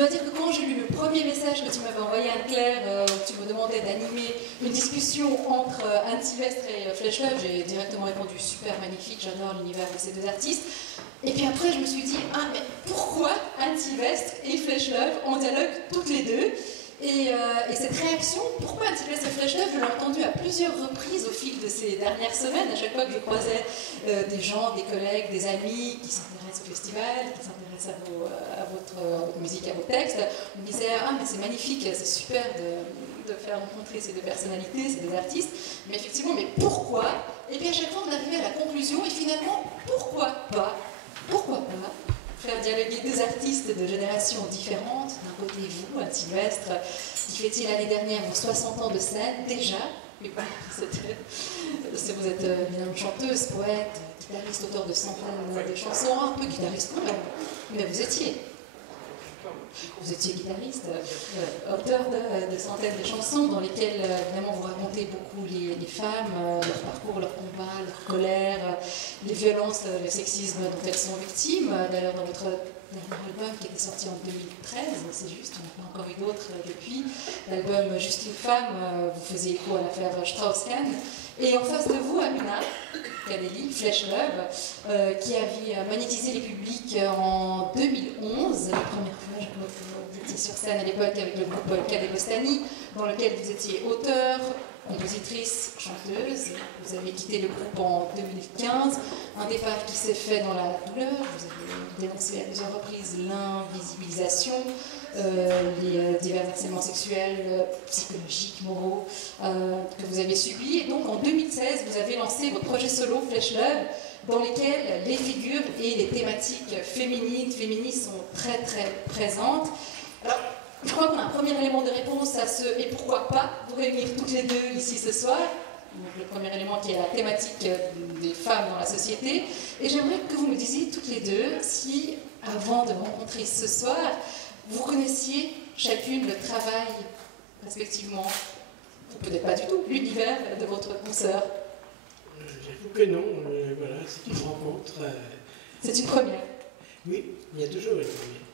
dois dire que quand j'ai lu le premier message que tu m'avais envoyé, Anne-Claire, où tu me demandais d'animer une discussion entre Anne Sylvestre et Flesh Love, j'ai directement répondu super magnifique, j'adore l'univers de ces deux artistes. Et puis après, je me suis dit, ah, mais pourquoi Anne Sylvestre et Flesh Love en dialogue toutes les deux? Et cette réaction, pourquoi Anne Sylvestre et Flesh Love, je l'ai entendue à plusieurs reprises au fil de ces dernières semaines, à chaque fois que je croisais des gens, des collègues, des amis qui s'intéressent au festival, qui s'intéressent à votre musique, à vos textes, on me disait, ah mais c'est magnifique, c'est super de faire rencontrer ces deux personnalités, ces deux artistes, mais effectivement, mais pourquoi? Et puis à chaque fois on arrivait à la conclusion, et finalement, pourquoi pas faire dialoguer deux artistes de générations différentes? D'un côté, vous, Anne Sylvestre, qui fêtiez l'année dernière vos 60 ans de scène, déjà. Mais pas, vous êtes une chanteuse, poète, guitariste, auteur de centaines de chansons, un peu guitariste quand même, mais vous étiez guitariste, auteur de centaines de chansons dans lesquelles, évidemment, vous racontez beaucoup les femmes, leur parcours, leur combat, leur colère, les violences, le sexisme dont elles sont victimes. D'ailleurs, dans votre dernier album qui était sorti en 2013, c'est juste, il n'y en a pas encore eu d'autres depuis, l'album Juste une femme, vous faisiez écho à l'affaire Strauss-Kahn. Et en face de vous, Amina Kadeli, Flesh Love, qui avait magnétisé les publics en 2011, la première fois, je crois que vous étiez sur scène à l'époque avec le groupe Cadet Bostani, dans lequel vous étiez auteur, compositrice, chanteuse. Vous avez quitté le groupe en 2015, un départ qui s'est fait dans la douleur. Vous avez dénoncé à plusieurs reprises l'invisibilisation, les divers harcèlements sexuels, psychologiques, moraux que vous avez subis. Et donc en 2016, vous avez lancé votre projet solo Flesh Love, dans lesquels les figures et les thématiques féministes sont très très présentes. Alors, je crois qu'on a un premier élément de réponse à ce « et pourquoi pas » vous réunir toutes les deux ici ce soir. Donc, le premier élément qui est la thématique des femmes dans la société. Et j'aimerais que vous me disiez toutes les deux si, avant de me rencontrer ce soir, vous connaissiez chacune le travail, respectivement, ou peut-être pas du tout, l'univers de votre consoeur. J'avoue que non, voilà, c'est une rencontre. C'est une première. Oui, il y a toujours une première.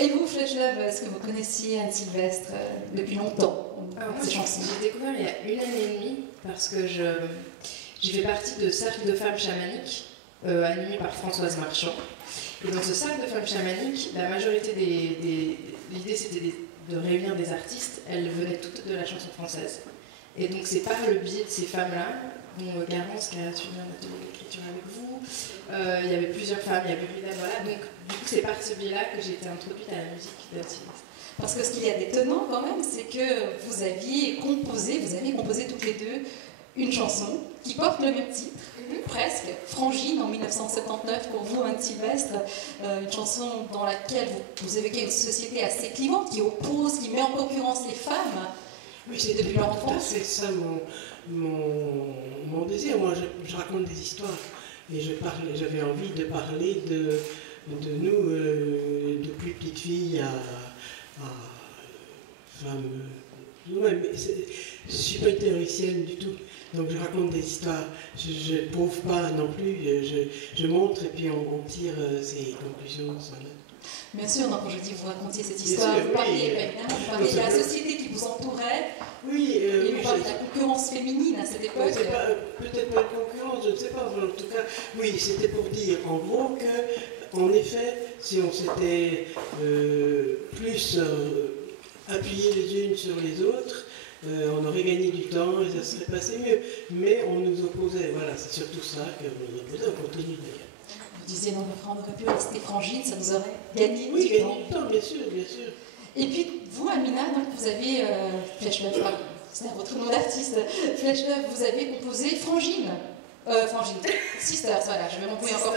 Et vous, Flesh Love, est-ce que vous connaissiez Anne Sylvestre depuis longtemps? Alors moi, j'ai découvert il y a 1 année et demie parce que j'ai fait partie de cercle de femmes chamaniques animé par Françoise Marchand. Et dans ce cercle de femmes chamaniques, la majorité l'idée c'était de réunir des artistes. Elles venaient toutes de la chanson française. Et donc c'est par le biais de ces femmes-là, dont Garance qui a suivi un atelier d'écriture avec vous, il y avait plusieurs femmes, il y avait Brida, voilà. Donc du coup c'est par ce biais-là que j'ai été introduite à la musique d'Anne Sylvestre. Parce que ce qu'il y a d'étonnant quand même, c'est que vous avez composé toutes les deux une chanson qui porte le même titre, presque, Frangine en 1979 pour vous, Anne Sylvestre, une chanson dans laquelle vous évoquez une société assez clivante, qui oppose, qui met en concurrence les femmes. Oui, c'est depuis leur enfance. C'est ça mon désir. Moi, je raconte des histoires et j'avais envie de parler de nous, depuis petite fille à femme. Ouais, mais je ne suis pas une théoricienne du tout. Donc je raconte des histoires. Je ne prouve pas non plus. Je montre et puis on tire ses conclusions. Bien sûr, donc quand je dis vous racontiez cette histoire, vous parliez de la société qui vous entourait. Oui, et vous parlez de la concurrence féminine à cette époque. Peut-être pas de concurrence, je ne sais pas. En tout cas, oui, c'était pour dire en gros que, en effet, si on s'était plus appuyé les unes sur les autres, on aurait gagné du temps et ça serait passé mieux. Mais on nous opposait. Voilà, c'est surtout ça qu'on nous opposait. On continue d'ailleurs. Vous disiez, non, on aurait pu rester Frangine, ça nous aurait gagné du temps. Oui, gagné du temps, bien sûr, bien sûr. Et puis, vous, Amina, donc, vous avez, Flesh Love, c'est votre nom d'artiste, Flesh Love, vous avez composé Frangine. Frangine, Sisters, voilà, je vais m'embrouiller encore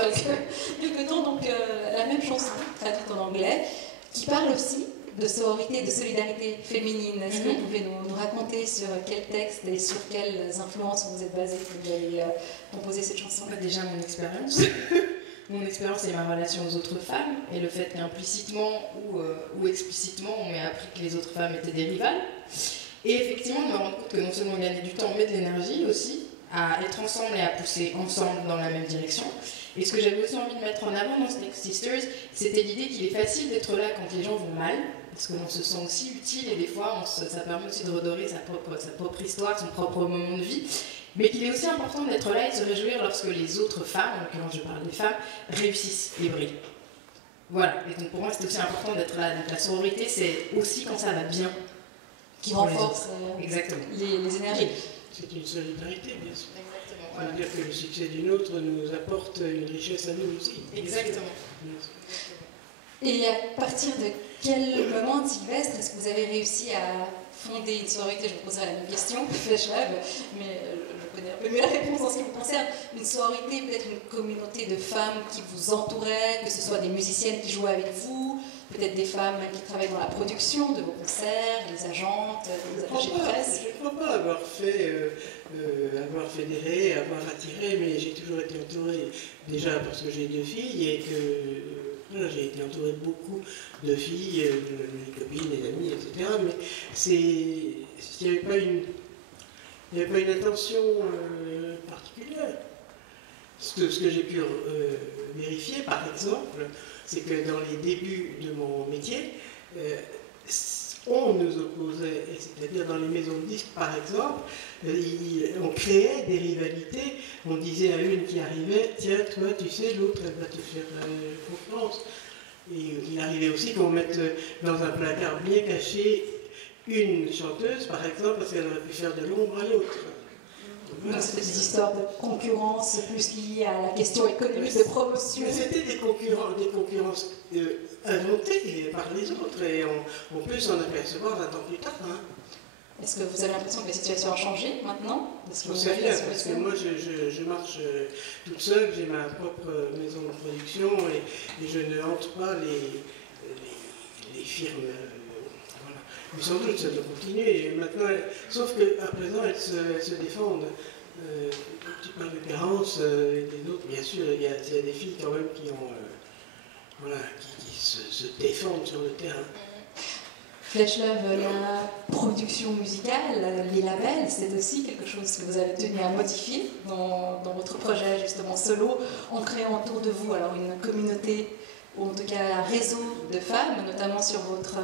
quelques temps, donc la même chanson, traduite en anglais, qui parle aussi de sororité, de solidarité féminine. Est-ce que vous pouvez nous raconter sur quel texte et sur quelles influences vous êtes basé quand vous avez composé cette chanson? Déjà, mon expérience. Mon expérience, c'est ma relation aux autres femmes et le fait qu'implicitement ou explicitement, on m'ait appris que les autres femmes étaient des rivales. Et effectivement, de me rendre compte que non seulement on gagnait du temps, mais de l'énergie aussi, à être ensemble et à pousser ensemble dans la même direction. Et ce que j'avais aussi envie de mettre en avant dans Snake Sisters, c'était l'idée qu'il est facile d'être là quand les gens vont mal, parce qu'on se sent aussi utile et des fois ça permet aussi de redorer sa propre histoire, son propre moment de vie, mais qu'il est aussi important d'être là et de se réjouir lorsque les autres femmes, en l'occurrence je parle des femmes, réussissent et brillent. Voilà, et donc pour moi c'est aussi important d'être là. Donc la sororité c'est aussi quand ça va bien. Qui renforce les énergies. C'est une solidarité, bien sûr. Exactement. Ça veut dire que le succès d'une autre nous apporte une richesse à nous aussi. Exactement. Et à partir de quel moment, Sylvestre, est-ce que vous avez réussi à fonder une sororité? Je vous poserai la même question, Flèche Lab, mais je connais un peu mieux la réponse en ce qui vous concerne. Une sororité, peut-être une communauté de femmes qui vous entouraient, que ce soit des musiciennes qui jouaient avec vous, peut-être des femmes qui travaillent dans la production de vos concerts, les agentes, les attachés de presse. Je ne crois pas avoir fédéré, avoir attiré, mais j'ai toujours été entourée, déjà parce que j'ai 2 filles et que voilà, j'ai été entourée de beaucoup de filles, de copines, des amis, etc. Mais il n'y avait pas une intention particulière. Ce que j'ai pu vérifier, par exemple, c'est que dans les débuts de mon métier, on nous opposait, c'est-à-dire dans les maisons de disques par exemple, on créait des rivalités, on disait à une qui arrivait, tiens toi tu sais l'autre elle va te faire confiance. Et il arrivait aussi qu'on mette dans un placard bien caché une chanteuse par exemple parce qu'elle aurait pu faire de l'ombre à l'autre. Donc c'était des histoires de concurrence plus liées à la question économique de promotion. Mais c'était des concurrences inventées par les autres et on peut s'en apercevoir 20 ans plus tard. Hein. Est-ce que vous avez l'impression que la situation a changé maintenant? Je ne sais rien, parce que moi je marche toute seule, j'ai ma propre maison de production et je ne hante pas les firmes. Voilà. Mais sans doute ça doit continuer. Maintenant, sauf qu'à présent elles se défendent. Tu parles de Garance et des autres, bien sûr, il y a des filles quand même qui se défendent sur le terrain. Flèche Love, la production musicale, les labels, c'est aussi quelque chose que vous avez tenu à modifier dans votre projet justement solo, en créant autour de vous alors une communauté, ou en tout cas un réseau de femmes, notamment sur votre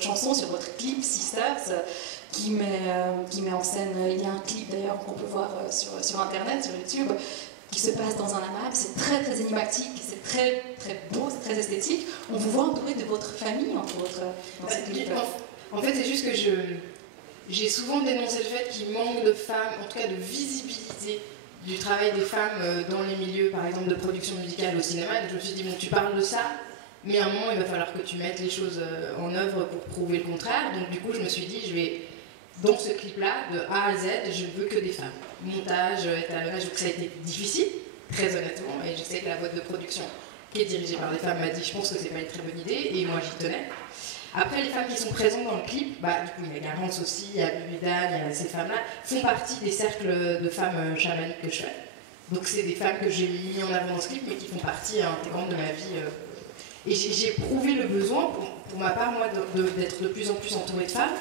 chanson, sur votre clip Sisters, qui met en scène, il y a un clip d'ailleurs qu'on peut voir sur internet, sur YouTube, qui se passe dans un hammam, c'est très très énigmatique, c'est très très beau, c'est très esthétique. On vous voit entouré de votre famille, entre autres, dans cette clip. En fait, c'est juste que j'ai souvent dénoncé le fait qu'il manque de femmes, en tout cas de visibilité du travail des femmes dans les milieux, par exemple, de production musicale au cinéma. Donc je me suis dit, bon, tu parles de ça, mais à un moment, il va falloir que tu mettes les choses en œuvre pour prouver le contraire. Donc du coup, je me suis dit, je vais, dans ce clip-là, de A à Z, je ne veux que des femmes. Montage, étalonnage, donc ça a été difficile, très honnêtement, et je sais que la boîte de production qui est dirigée par des femmes m'a dit, je pense que c'est pas une très bonne idée, et moi j'y tenais. Après, les femmes qui sont présentes dans le clip, du coup, il y a Garance aussi, il y a Bubédane, il y a ces femmes-là, font partie des cercles de femmes chamaniques que je fais. Donc, c'est des femmes que j'ai mis en avant dans ce clip, mais qui font partie intégrante de ma vie. Et j'ai prouvé le besoin, pour ma part, moi, d'être de plus en plus entourée de femmes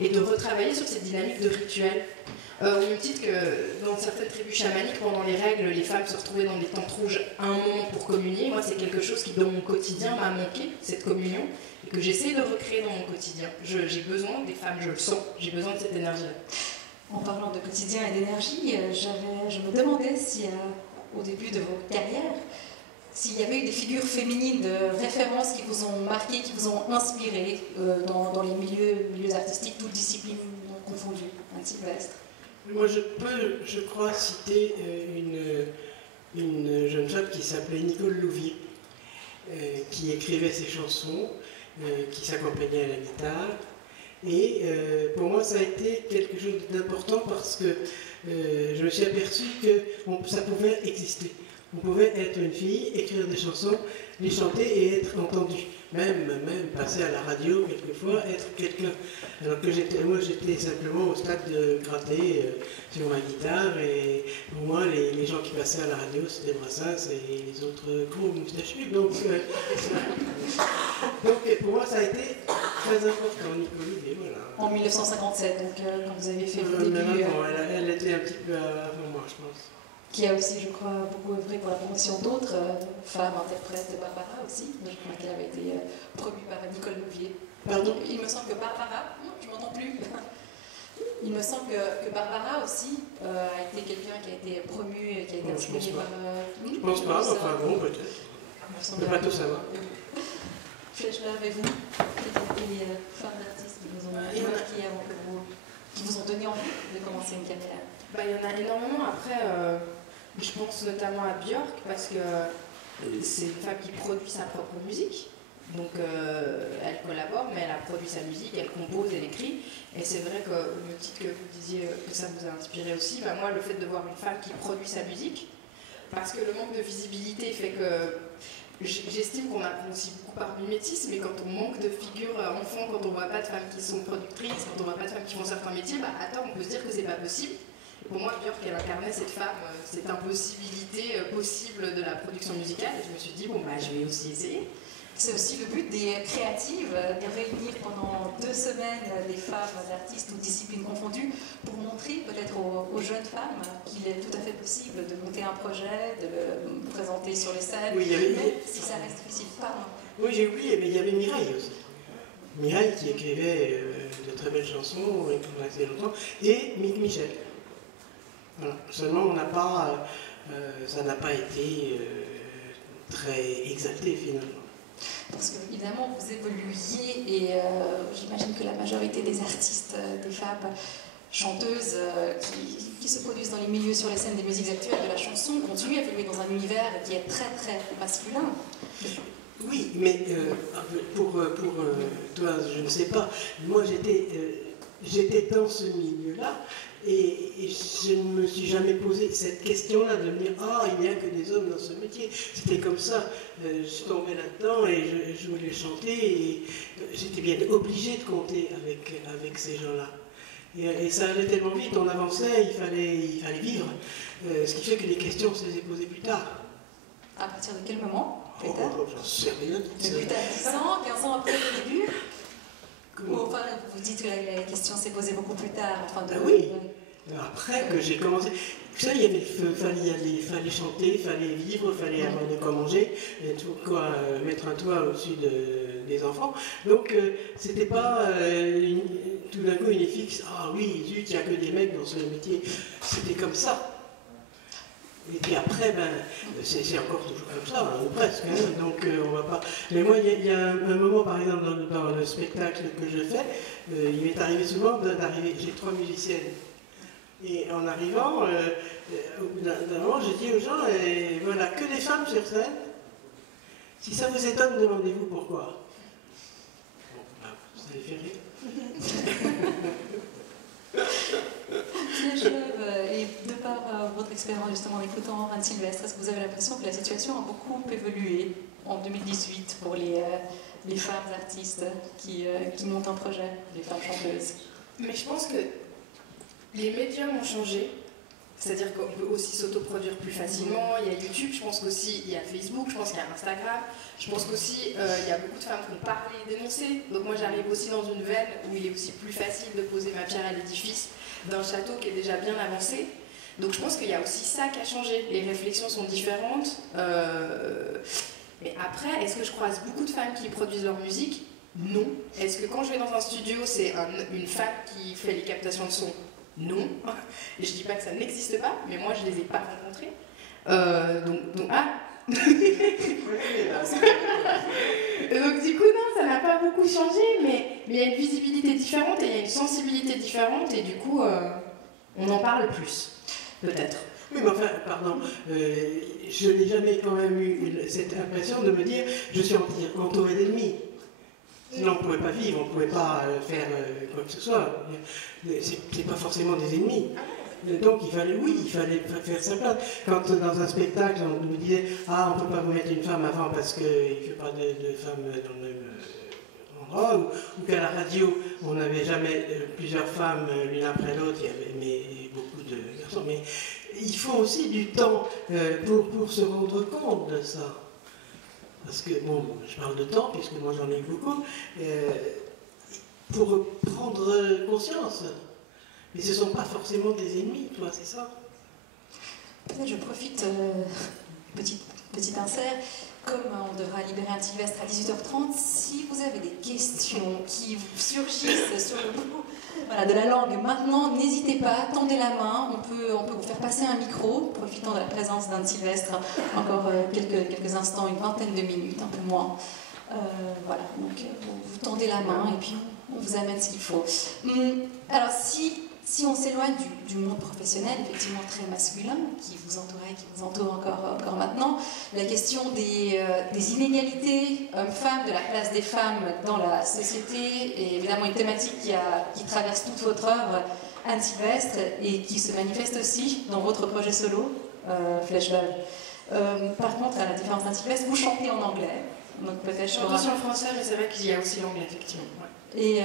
et de retravailler sur cette dynamique de rituel. Au même titre que dans certaines tribus chamaniques, pendant les règles, les femmes se retrouvaient dans des tentes rouges un moment pour communier. Moi, c'est quelque chose qui, dans mon quotidien, m'a manqué, cette communion, et que j'essaie de recréer dans mon quotidien. J'ai besoin des femmes, je le sens, j'ai besoin de cette énergie-là. En parlant de quotidien et d'énergie, je me demandais si, au début de votre carrière, s'il y avait eu des figures féminines de référence qui vous ont marqué, qui vous ont inspiré dans les milieux artistiques, toutes disciplines confondues, un Sylvestre. Moi, je peux, je crois, citer une jeune femme qui s'appelait Nicole Louvier, qui écrivait ses chansons, qui s'accompagnait à la guitare. Et pour moi, ça a été quelque chose d'important parce que je me suis aperçu que ça pouvait exister. On pouvait être une fille, écrire des chansons, les chanter et être entendu. Même passer à la radio, quelquefois, être quelqu'un. Alors que moi, j'étais simplement au stade de gratter sur ma guitare. Et pour moi, les gens qui passaient à la radio, c'était Brassens et les autres gros moustachus. Donc, pour moi, ça a été très important, Nicole. Et voilà. En 1957, donc quand vous avez fait vos débuts. Elle était un petit peu avant moi, je pense. qui a aussi, je crois, beaucoup œuvré pour la promotion d'autres femmes interprètes, de Barbara aussi. Je crois qu'elle avait été promue par Nicole Louvier. Pardon? Il me semble que Barbara, non, je m'entends plus. Il me semble que Barbara aussi a été quelqu'un qui a été promu, qui a été inspiré par. Je pense pas, enfin bon, peut-être. On ne peut pas tout savoir. Fletcher, avez-vous des femmes d'artistes qui vous ont marqué avant que vous, qui vous ont donné envie de commencer une carrière? Bah, il y en a énormément. Après, je pense notamment à Björk, parce que c'est une femme qui produit sa propre musique. Donc elle collabore, mais elle a produit sa musique, elle compose, elle écrit. Et c'est vrai que le titre que vous disiez que ça vous a inspiré aussi, bah moi le fait de voir une femme qui produit sa musique, parce que le manque de visibilité fait que j'estime qu'on apprend aussi beaucoup par mimétisme, mais quand on manque de figures enfants, quand on voit pas de femmes qui sont productrices, quand on voit pas de femmes qui font certains métiers, bah attends, on peut se dire que c'est pas possible. Et pour moi, Björk, elle incarnait cette femme, cette impossibilité possible de la production musicale. Et je me suis dit, bon bah je vais aussi essayer. C'est aussi le but des créatives, de réunir pendant 2 semaines des femmes, artistes ou disciplines confondues pour montrer peut-être aux jeunes femmes qu'il est tout à fait possible de monter un projet, de le présenter sur les scènes, Oui, même si ça reste difficile. Pardon. Oui, j'ai oublié, mais il y avait Mireille aussi. Mireille qui écrivait de très belles chansons et pour assez longtemps, et Mick Michel. Voilà. Seulement, on n'a pas, ça n'a pas été très exalté finalement. Parce que, évidemment, vous évoluiez et j'imagine que la majorité des artistes, des femmes chanteuses qui se produisent dans les milieux sur les scènes des musiques actuelles de la chanson continuent à évoluer dans un univers qui est très très masculin. Oui, mais pour toi, je ne sais pas. Moi, j'étais dans ce milieu-là et je ne me suis jamais posé cette question-là de me dire « Ah, il n'y a que des hommes dans ce métier ». C'était comme ça. Je tombais là-dedans et je voulais chanter et j'étais bien obligée de compter avec ces gens-là. Et ça allait tellement vite, on avançait, il fallait vivre. Ce qui fait que les questions se les posées plus tard. À partir de quel moment? J'en sais rien. Plus tard, 10 ans, 15 ans après le début? Ou enfin, vous dites que la question s'est posée beaucoup plus tard. Enfin, oui. Après que j'ai commencé, ça, il y avait le feu, fallait y aller, fallait chanter, fallait vivre, fallait avoir de quoi manger, mettre un toit au-dessus des enfants. Donc, c'était pas tout d'un coup une fixe. Ah oui, zut, il n'y a que des mecs dans ce métier. C'était comme ça. Et puis après, c'est encore toujours comme ça, ou presque, hein, donc on va pas... Mais moi, il y a un moment, par exemple, dans le spectacle que je fais, il m'est arrivé souvent d'arriver, j'ai 3 musiciennes. Et en arrivant, au bout d'un moment, j'ai dit aux gens, voilà, que des femmes sur scène. Si ça vous étonne, demandez-vous pourquoi. Bon, ça les fait rire. Et de par votre expérience justement en écoutant Anne Sylvestre, est-ce que vous avez l'impression que la situation a beaucoup évolué en 2018 pour les femmes artistes qui montent un projet, les femmes chanteuses? Mais je pense que les médias ont changé, c'est-à-dire qu'on peut aussi s'autoproduire plus facilement. Il y a YouTube, je pense qu'aussi il y a Facebook, je pense qu'il y a Instagram, je pense qu'aussi il y a beaucoup de femmes qui ont parlé et dénoncé. Donc moi j'arrive aussi dans une veine où il est aussi plus facile de poser ma pierre à l'édifice d'un château qui est déjà bien avancé. Donc je pense qu'il y a aussi ça qui a changé. Les réflexions sont différentes. Mais après, est-ce que je croise beaucoup de femmes qui produisent leur musique? Non. Est-ce que quand je vais dans un studio, c'est une femme qui fait les captations de son? Non. Et je dis pas que ça n'existe pas, mais moi je les ai pas rencontrées. Donc donc du coup non, ça n'a pas beaucoup changé, mais il y a une visibilité différente et il y a une sensibilité différente et du coup on en parle plus, peut-être. Oui, mais enfin, pardon, je n'ai jamais quand même eu cette impression de me dire je suis entouré d'ennemis. Sinon, on ne pouvait pas vivre, on ne pouvait pas faire quoi que ce soit. C'est pas forcément des ennemis. Donc, il fallait faire sa place. Quand dans un spectacle, on nous disait ah, on ne peut pas vous mettre une femme avant parce qu'il ne fait pas de femmes dans le même endroit, ou qu'à la radio, on n'avait jamais plusieurs femmes l'une après l'autre, il y avait beaucoup de garçons. Mais il faut aussi du temps pour se rendre compte de ça. Parce que, bon, je parle de temps, puisque moi j'en ai eu beaucoup, pour prendre conscience. Mais ce ne sont pas forcément des ennemis, toi, c'est ça? peut-être je profite, petit insert, comme on devra libérer un Sylvestre à 18h30, si vous avez des questions qui vous surgissent sur le bout de la langue maintenant, n'hésitez pas, tendez la main, on peut vous faire passer un micro, profitant de la présence d'un Sylvestre, encore quelques instants, une vingtaine de minutes, un peu moins. Voilà, donc vous tendez la main et puis on vous amène ce qu'il faut. Alors si on s'éloigne du monde professionnel, effectivement très masculin, qui vous entourait, qui vous entoure encore maintenant, la question des inégalités hommes-femmes, de la place des femmes dans la société, est évidemment une thématique qui traverse toute votre œuvre, Anne Sylvestre, et qui se manifeste aussi dans votre projet solo, Flashball. Par contre, à la différence d'Anne Sylvestre, vous chantez en anglais. Donc peut-être je chante aussi en français, mais c'est vrai qu'il y a aussi l'anglais, effectivement. Ouais. Et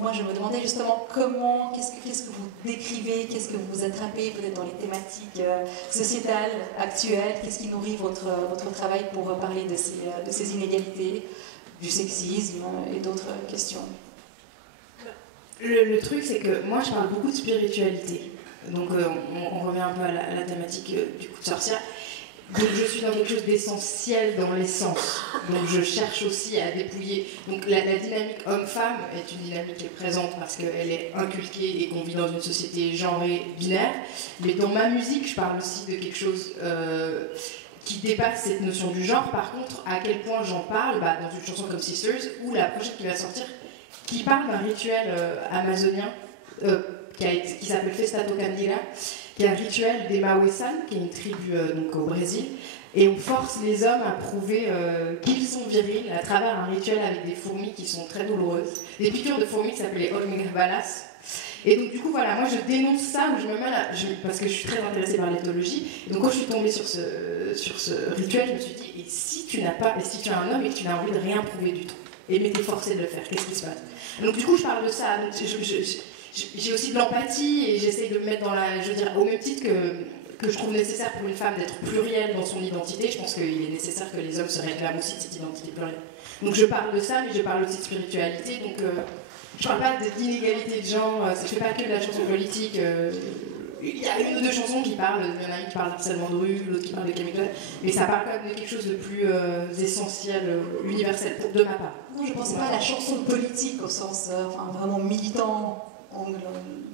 moi, je me demandais justement qu'est-ce que vous décrivez, qu'est-ce que vous attrapez peut-être dans les thématiques sociétales actuelles, qu'est-ce qui nourrit votre travail pour parler de ces inégalités, du sexisme et d'autres questions. Le truc, c'est que moi, je parle beaucoup de spiritualité. Donc, on revient un peu à la thématique du coup de sorcière. Donc je suis dans quelque chose d'essentiel dans l'essence. Donc je cherche aussi à dépouiller. Donc la dynamique homme-femme est une dynamique qui est présente parce qu'elle est inculquée et qu'on vit dans une société genrée binaire. Mais dans ma musique, je parle aussi de quelque chose qui dépasse cette notion du genre. Par contre, à quel point j'en parle dans une chanson comme Sisters ou la prochaine qui va sortir, qui parle d'un rituel amazonien qui s'appelle Festa Tocandira, qui est un rituel des Mawessan, qui est une tribu donc au Brésil, et on force les hommes à prouver qu'ils sont virils à travers un rituel avec des fourmis qui sont très douloureuses, des piqûres de fourmis qui s'appellent les hormigas. Et donc du coup voilà, moi je dénonce ça, où je me mets là, parce que je suis très intéressée par l'éthologie, et donc quand je suis tombée sur ce rituel, je me suis dit, et si tu es un homme et que tu n'as envie de rien prouver du tout, et mais t'es forcé de le faire, qu'est-ce qui se passe? Donc du coup je parle de ça, donc j'ai aussi de l'empathie et j'essaye de me mettre au même titre que je trouve nécessaire pour une femme d'être plurielle dans son identité. Je pense qu'il est nécessaire que les hommes se réclament aussi de cette identité plurielle. Donc je parle de ça, mais je parle aussi de spiritualité. Donc je parle pas d'inégalité de genre, je fais pas que de la chanson politique. Il y a une ou deux chansons qui parlent, il y en a une qui parle d'harcèlement de rue, l'autre qui parle de chemicals, mais ça parle quand même de quelque chose de plus essentiel, universel, de ma part. Non, je ne pensais pas à la chanson politique au sens vraiment militant,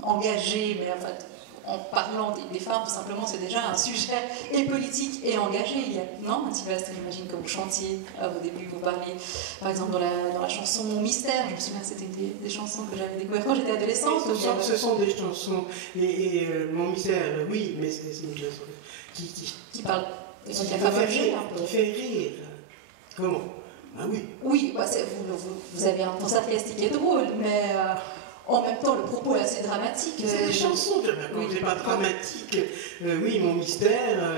engagé, mais en fait, en parlant des femmes, tout simplement, c'est déjà un sujet et politique et engagé. Non, Sylvestre, j'imagine que vous chantiez au début, vous parliez, par exemple, dans la chanson Mystère, je me souviens que c'était des chansons que j'avais découvertes quand j'étais adolescente. Ce sont des chansons, et Mon Mystère, oui, mais c'est une chanson qui parle qui fait rire. Comment? Ah oui. Oui, vous avez un ton sarcastique et drôle, mais en même temps, le propos est assez dramatique. C'est des chansons, c'est pas dramatique. Oui, Mon Mystère,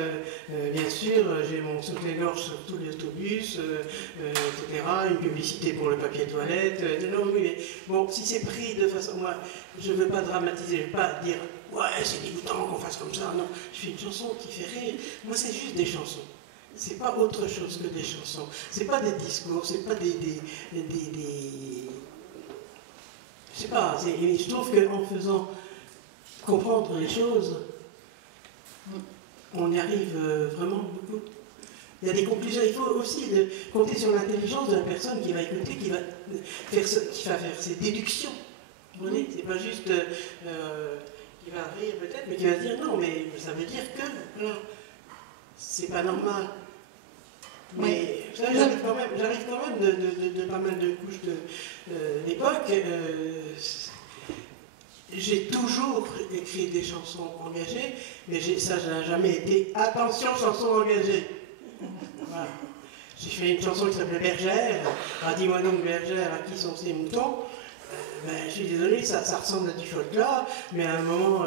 bien sûr, j'ai mon soutien-gorge sur tous les autobus, etc. Une publicité pour le papier toilette. Non, oui, mais bon, si c'est pris de façon. Moi, je ne veux pas dramatiser, je ne veux pas dire ouais, c'est dégoûtant qu'on fasse comme ça. Non, je fais une chanson qui fait rire. Moi, c'est juste des chansons. C'est pas autre chose que des chansons. C'est pas des discours, c'est pas des je sais pas, je trouve qu'en faisant comprendre les choses, on y arrive vraiment beaucoup. Il y a des conclusions, il faut aussi compter sur l'intelligence de la personne qui va écouter, qui va faire ses déductions. Vous voyez, c'est pas juste qui va rire peut-être, mais qui va se dire non, mais ça veut dire que non, c'est pas normal. Mais j'arrive quand même de pas mal de couches de l'époque. J'ai toujours écrit des chansons engagées, mais ça n'a jamais été attention, chanson engagée. Voilà. J'ai fait une chanson qui s'appelait Bergère. Ah, dis-moi donc, Bergère, à qui sont ces moutons? Je suis désolé, ça ressemble à du folklore, mais à un moment,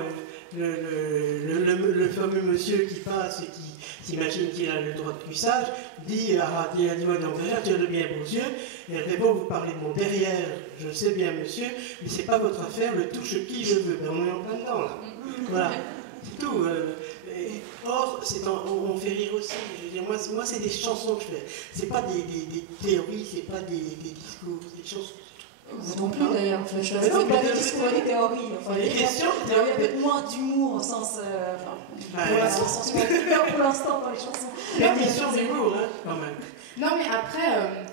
le fameux monsieur qui passe et qui s'imagine qu'il a le droit de cuissage, dis-moi donc, tu as de bien beaux yeux, et elle répond, vous parlez de mon derrière, je sais bien monsieur, mais c'est pas votre affaire, le touche qui je veux. Ben, on est en plein dedans là. Voilà, c'est tout. Or, on fait rire aussi. Je veux dire, moi c'est des chansons que je fais. C'est pas des théories, c'est pas des discours, c'est des chansons. Vous non plus d'ailleurs. Je ne Mais non, fais pas mais de discours et des théories. Enfin, les questions, il y a un peu moins d'humour au sens. Pour l'instant, pour l'instant dans les chansons. La question d'humour, hein, quand même. Non, mais après,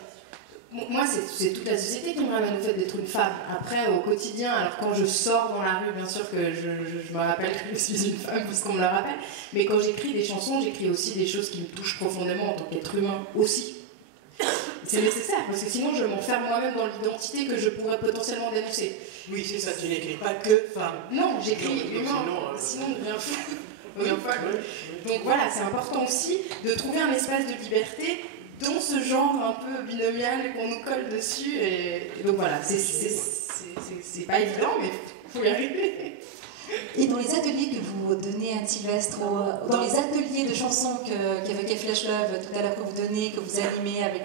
moi, c'est toute la société qui me ramène au fait d'être une femme. Après, au quotidien, alors quand je sors dans la rue, bien sûr que je me rappelle que je suis une femme parce qu'on me le rappelle, mais quand j'écris des chansons, j'écris aussi des choses qui me touchent profondément en tant qu'être humain aussi. C'est nécessaire, parce que sinon je m'enferme moi-même dans l'identité que je pourrais potentiellement dénoncer. Oui, c'est ça, tu n'écris pas que femme. Non, j'écris humain, sinon bien fou. Donc voilà, c'est important aussi de trouver un espace de liberté dans ce genre un peu binomial qu'on nous colle dessus. Et donc voilà, c'est pas évident, mais il faut y arriver. Et dans les ateliers que vous donnez à Sylvestre, dans les ateliers de chansons qu'évoquait Flash Love tout à l'heure, que vous donnez, que vous animez avec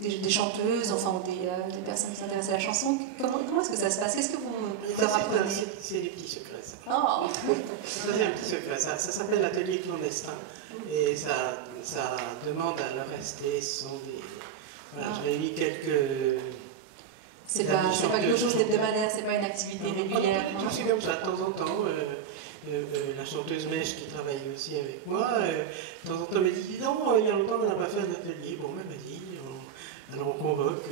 des chanteuses, enfin des personnes qui s'intéressent à la chanson, comment est-ce que ça se passe? Qu'est-ce que vous leur apprenez? C'est des petits secrets, ça. Oh. Ça, c'est un petit secret, ça s'appelle l'atelier clandestin. Et ça demande à le rester. Ce sont des... Voilà, j'ai mis quelques... C'est pas quelque chose d'hebdomadaire, c'est pas une activité régulière. C'est comme ça, de temps en temps. La chanteuse Mèche qui travaille aussi avec moi, de temps en temps me dit, dis donc, il y a longtemps qu'on n'a pas fait un atelier. Bon, elle m'a dit, alors on convoque,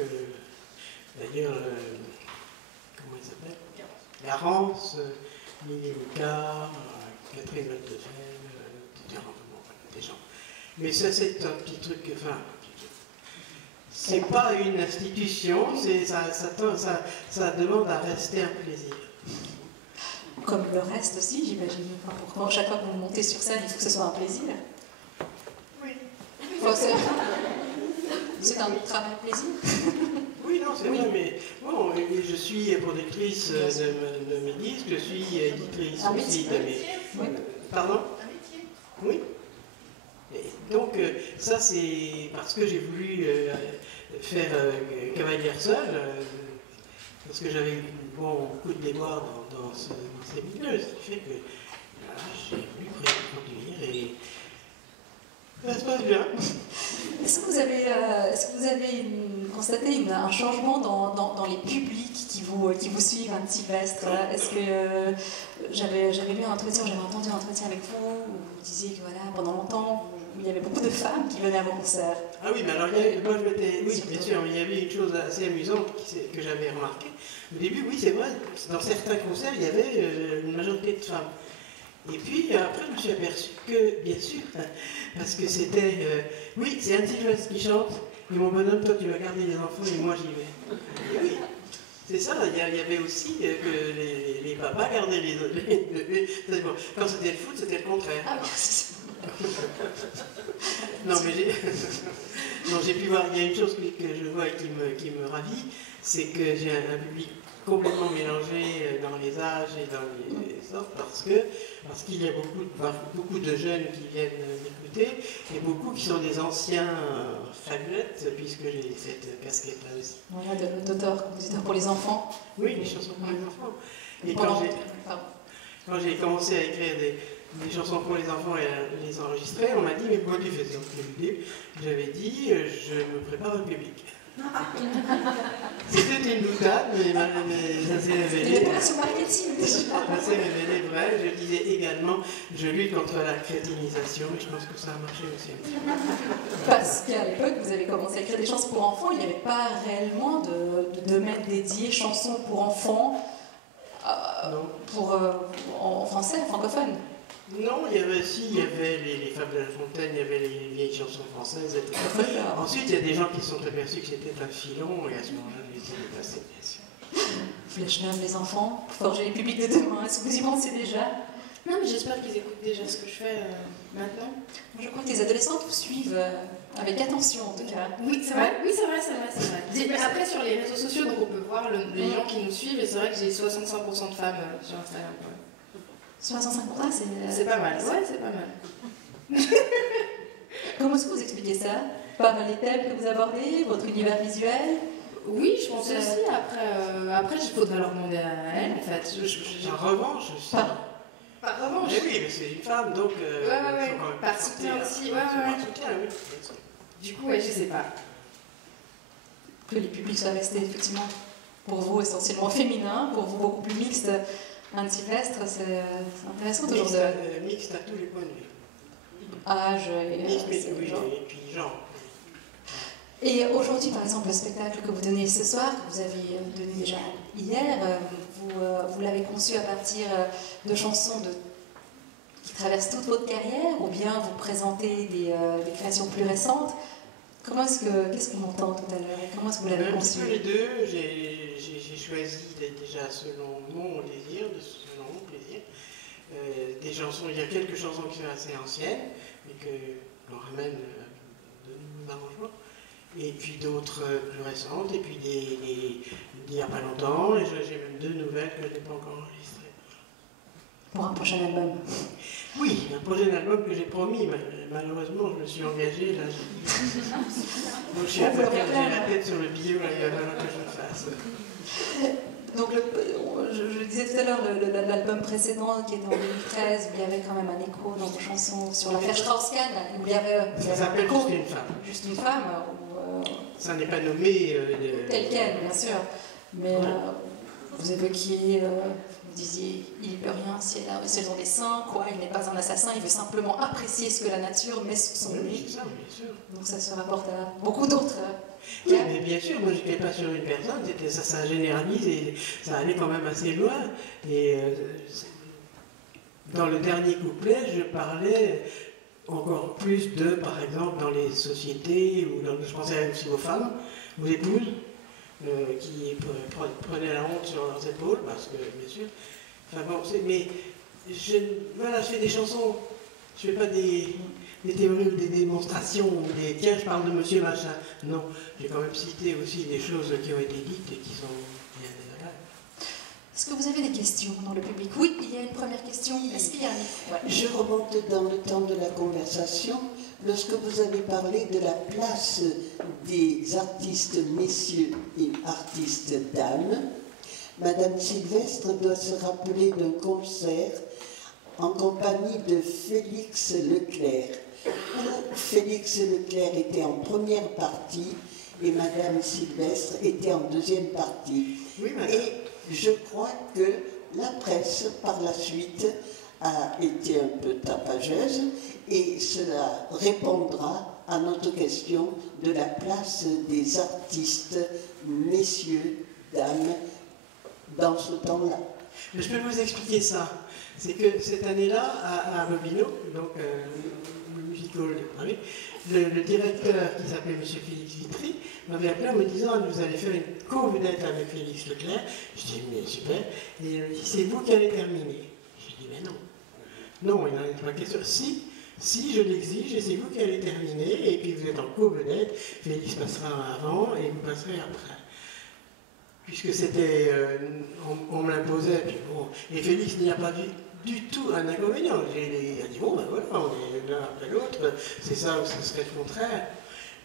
d'ailleurs, comment il s'appelle, Garance, Lily Lucas, Catherine Valtefel, des gens. Mais ça, c'est un petit truc, enfin, c'est pas une institution, ça demande à rester un plaisir. Comme le reste aussi, j'imagine. Enfin, pourtant, chaque fois que vous montez sur scène, il faut que ce soit un plaisir. Oui. Enfin, c'est un travail plaisir. Oui, non, c'est vrai, mais bon, je suis productrice de mes disques, je suis éditrice aussi de mes... Oui. Pardon? Oui. Et donc, ça, c'est parce que j'ai voulu faire Cavalière seule, parce que j'avais beaucoup de déboires dans ces milieux, ce qui fait que là, j'ai voulu produire et ça se passe bien. Est-ce que vous avez constaté un changement dans les publics qui vous suivent, un Sylvestre? Est-ce que j'avais lu un entretien, j'avais entendu un entretien avec vous où vous disiez que voilà, pendant longtemps, il y avait beaucoup de femmes qui venaient à vos concerts. Ah oui, mais alors moi je m'étais... Oui, bien sûr, il y avait une chose assez amusante que j'avais remarqué. Au début, oui, c'est vrai, dans certains concerts, il y avait une majorité de femmes. Et puis après, je me suis aperçu que, bien sûr, parce que c'était... oui, c'est Anne Sylvestre qui chante, et mon bonhomme, toi tu vas garder les enfants et moi j'y vais. Et oui, c'est ça, il y avait aussi que les papas gardaient les... Bon, quand c'était le foot, c'était le contraire. Ah, c'est ça. Non, mais j'ai pu voir, il y a une chose que je vois et qui me ravit, c'est que j'ai un public complètement mélangé dans les âges et dans les sortes, parce qu'il y a beaucoup de jeunes qui viennent m'écouter, et beaucoup qui sont des anciens fabulettes, puisque j'ai cette casquette-là aussi. Voilà, d'auteur, compositeur pour les enfants. Oui, les chansons pour les enfants. Et quand j'ai commencé à écrire des chansons pour les enfants et à les enregistrer, on m'a dit, mais pourquoi tu fais ça? J'avais dit, je me prépare au public. C'était une boutade, mais ça s'est révélé. Ça s'est révélé vrai. Je disais également, je lutte contre la crétinisation, et je pense que ça a marché aussi. Parce qu'à l'époque, vous avez commencé à écrire des chansons pour enfants, il n'y avait pas réellement de domaine dédié chansons pour enfants en français, en francophone. Non, il y avait les Fables de La Fontaine, il y avait les vieilles chansons françaises, etc. Ensuite, il y a des gens qui se sont aperçus que c'était un filon, et à ce moment-là, j'ai été dépassé, bien sûr. Flash Love, les enfants, forger les publics de demain, est-ce que vous y pensez déjà? Non, mais j'espère qu'ils écoutent déjà ce que je fais maintenant. Je crois que les adolescentes vous suivent avec attention, en tout cas. Oui, c'est vrai. Oui, c'est vrai. Mais après, sur les réseaux sociaux, donc on peut voir les gens qui nous suivent, et c'est vrai que j'ai 65% de femmes sur Instagram. 65%, c'est pas mal. Ouais, c'est pas mal. Comment est-ce que vous expliquez ça? Par les thèmes que vous abordez, votre univers visuel? Oui, je pense aussi. Après, il faudrait leur demander à elle, en fait. En revanche, par revanche. Mais oui, mais c'est une femme, donc... ouais. Par soutien aussi, ouais. Soutien, oui. Du coup, ouais, je sais pas. Que les publics soient restés, effectivement. pour vous essentiellement féminin, pour vous beaucoup plus mixte. Anne-Sylvestre, c'est intéressant toujours de... Mixte à tous les points de vue. Âge et... Mixte, oui, et puis genre. Et aujourd'hui, par exemple, le spectacle que vous donnez ce soir, que vous avez donné déjà hier, vous l'avez conçu à partir de chansons qui traversent toute votre carrière, ou bien vous présentez des créations plus récentes. Qu'est-ce qu'on entend tout à l'heure et comment est-ce que vous l'avez conçu? Les deux, j'ai choisi déjà selon mon désir, selon mon plaisir, des chansons. Il y a quelques chansons qui sont assez anciennes, mais que l'on ramène de nouveaux arrangements. Et puis d'autres plus récentes, et puis d'il n'y a pas longtemps, et j'ai même 2 nouvelles que je n'ai pas encore enregistrées. Pour un prochain album? Oui, un prochain album que j'ai promis, malheureusement je me suis engagé, là donc je suis à j'ai la tête sur le billet, il va falloir que je le fasse. Donc je disais tout à l'heure, l'album précédent qui était en 2013, il y avait quand même un écho dans vos chansons sur l'affaire Strauss-Kahn. Ça s'appelle Juste une femme. Juste une femme. Ça n'est pas nommé. Tel quel, bien sûr. Mais vous évoquiez, vous disiez, il ne peut rien si elles ont des seins, quoi. Il n'est pas un assassin, il veut simplement apprécier ce que la nature met sous son nez. C'est ça, bien sûr. Donc ça se rapporte à beaucoup d'autres. Oui, mais bien sûr, moi je n'étais pas sur une personne, ça généralise et ça allait quand même assez loin. Et dans le dernier couplet, je parlais encore plus de, par exemple, dans les sociétés, ou je pensais aussi aux femmes, aux épouses, qui prenaient la honte sur leurs épaules, parce que, bien sûr, enfin bon, mais je fais des chansons, je ne fais pas des théories ou des démonstrations, ou des tiens, je parle de monsieur machin. Non, j'ai quand même cité aussi des choses qui ont été dites et qui sont bien désagréables. Est-ce que vous avez des questions dans le public? Oui, il y a une première question. Est-ce qu'il y a un... Je remonte dans le temps de la conversation, lorsque vous avez parlé de la place des artistes messieurs et artistes dames. Madame Sylvestre doit se rappeler d'un concert en compagnie de Félix Leclerc, où Félix Leclerc était en première partie et Madame Sylvestre était en deuxième partie. Oui, madame. Et je crois que la presse, par la suite, a été un peu tapageuse et cela répondra à notre question de la place des artistes, messieurs, dames, dans ce temps-là. Je peux vous expliquer ça. C'est que cette année-là, à Bobino, donc le musical de Paris, le directeur qui s'appelait M. Félix Vitry m'avait appelé en me disant vous allez faire une co-vedette avec Félix Leclerc. Je dis mais super. Et il me dit c'est vous qui allez terminer. Je dis mais non. Non, il n'en est pas question. Si je l'exige et c'est vous qui allez terminer et puis vous êtes en co-vedette, Félix passera avant et vous passerez après. Puisque c'était, on me l'imposait, puis bon, et Félix n'y a pas vu du tout un inconvénient. Il a dit bon ben voilà, on est l'un après l'autre, c'est ça ou ce serait le contraire.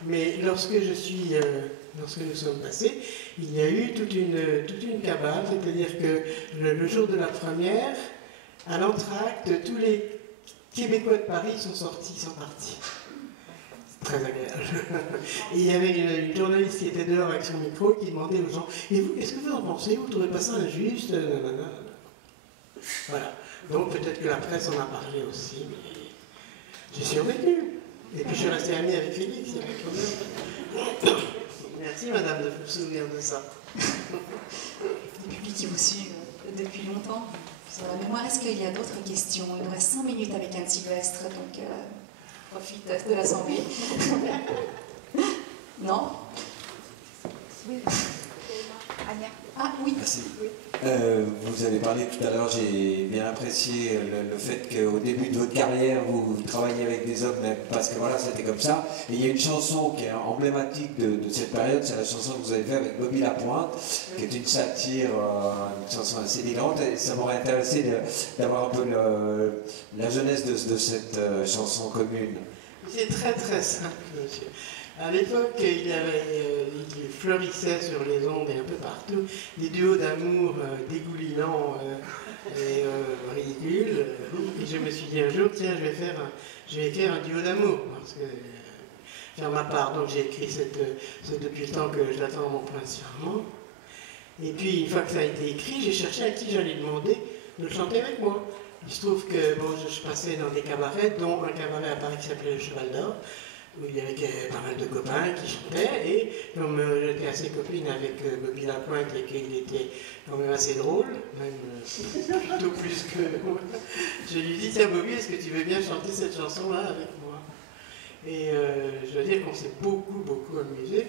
Mais lorsque nous sommes passés, il y a eu toute une cabale, c'est-à-dire que le jour de la première, à l'entracte, tous les Québécois de Paris sont partis. Très agréable. Et il y avait une journaliste qui était dehors avec son micro qui demandait aux gens et vous, qu'est-ce que vous en pensez? Vous trouvez pas ça injuste? Voilà. Donc peut-être que la presse en a parlé aussi, mais j'ai survécu. Et puis je suis resté ami avec Félix. Merci madame de vous souvenir de ça. Le public qui vous suit depuis longtemps, sur la mémoire, est-ce qu'il y a d'autres questions? Il nous reste 5 minutes avec Anne Sylvestre, donc profite de l'assemblée. Non? Oui. Anya. Ah oui. Merci. Vous avez parlé tout à l'heure, j'ai bien apprécié le fait qu'au début de votre carrière, vous travailliez avec des hommes, parce que voilà, c'était comme ça. Et il y a une chanson qui est emblématique de cette période, c'est la chanson que vous avez faite avec Bobby Lapointe, qui est une satire, une chanson assez élégante. Et ça m'aurait intéressé d'avoir un peu la jeunesse de cette chanson commune. C'est très très simple, monsieur. À l'époque, il fleurissait sur les ondes et un peu partout des duos d'amour dégoulinants et ridicules. Et je me suis dit un jour, tiens, je vais écrire un duo d'amour, parce que faire ma part. Donc j'ai écrit depuis le temps que j'attends mon prince charmant. Et puis, une fois que ça a été écrit, j'ai cherché à qui j'allais demander de le chanter avec moi. Il se trouve que bon, je passais dans des cabarets, dont un cabaret à Paris qui s'appelait le Cheval d'Or, où il y avait pas mal de copains qui chantaient, et comme j'étais assez copine avec Bobby Lapointe et qu'il était quand même assez drôle, même plutôt plus que... Je lui dis, tiens Bobby, est-ce que tu veux bien chanter cette chanson-là avec moi? Et je dois dire qu'on s'est beaucoup amusé,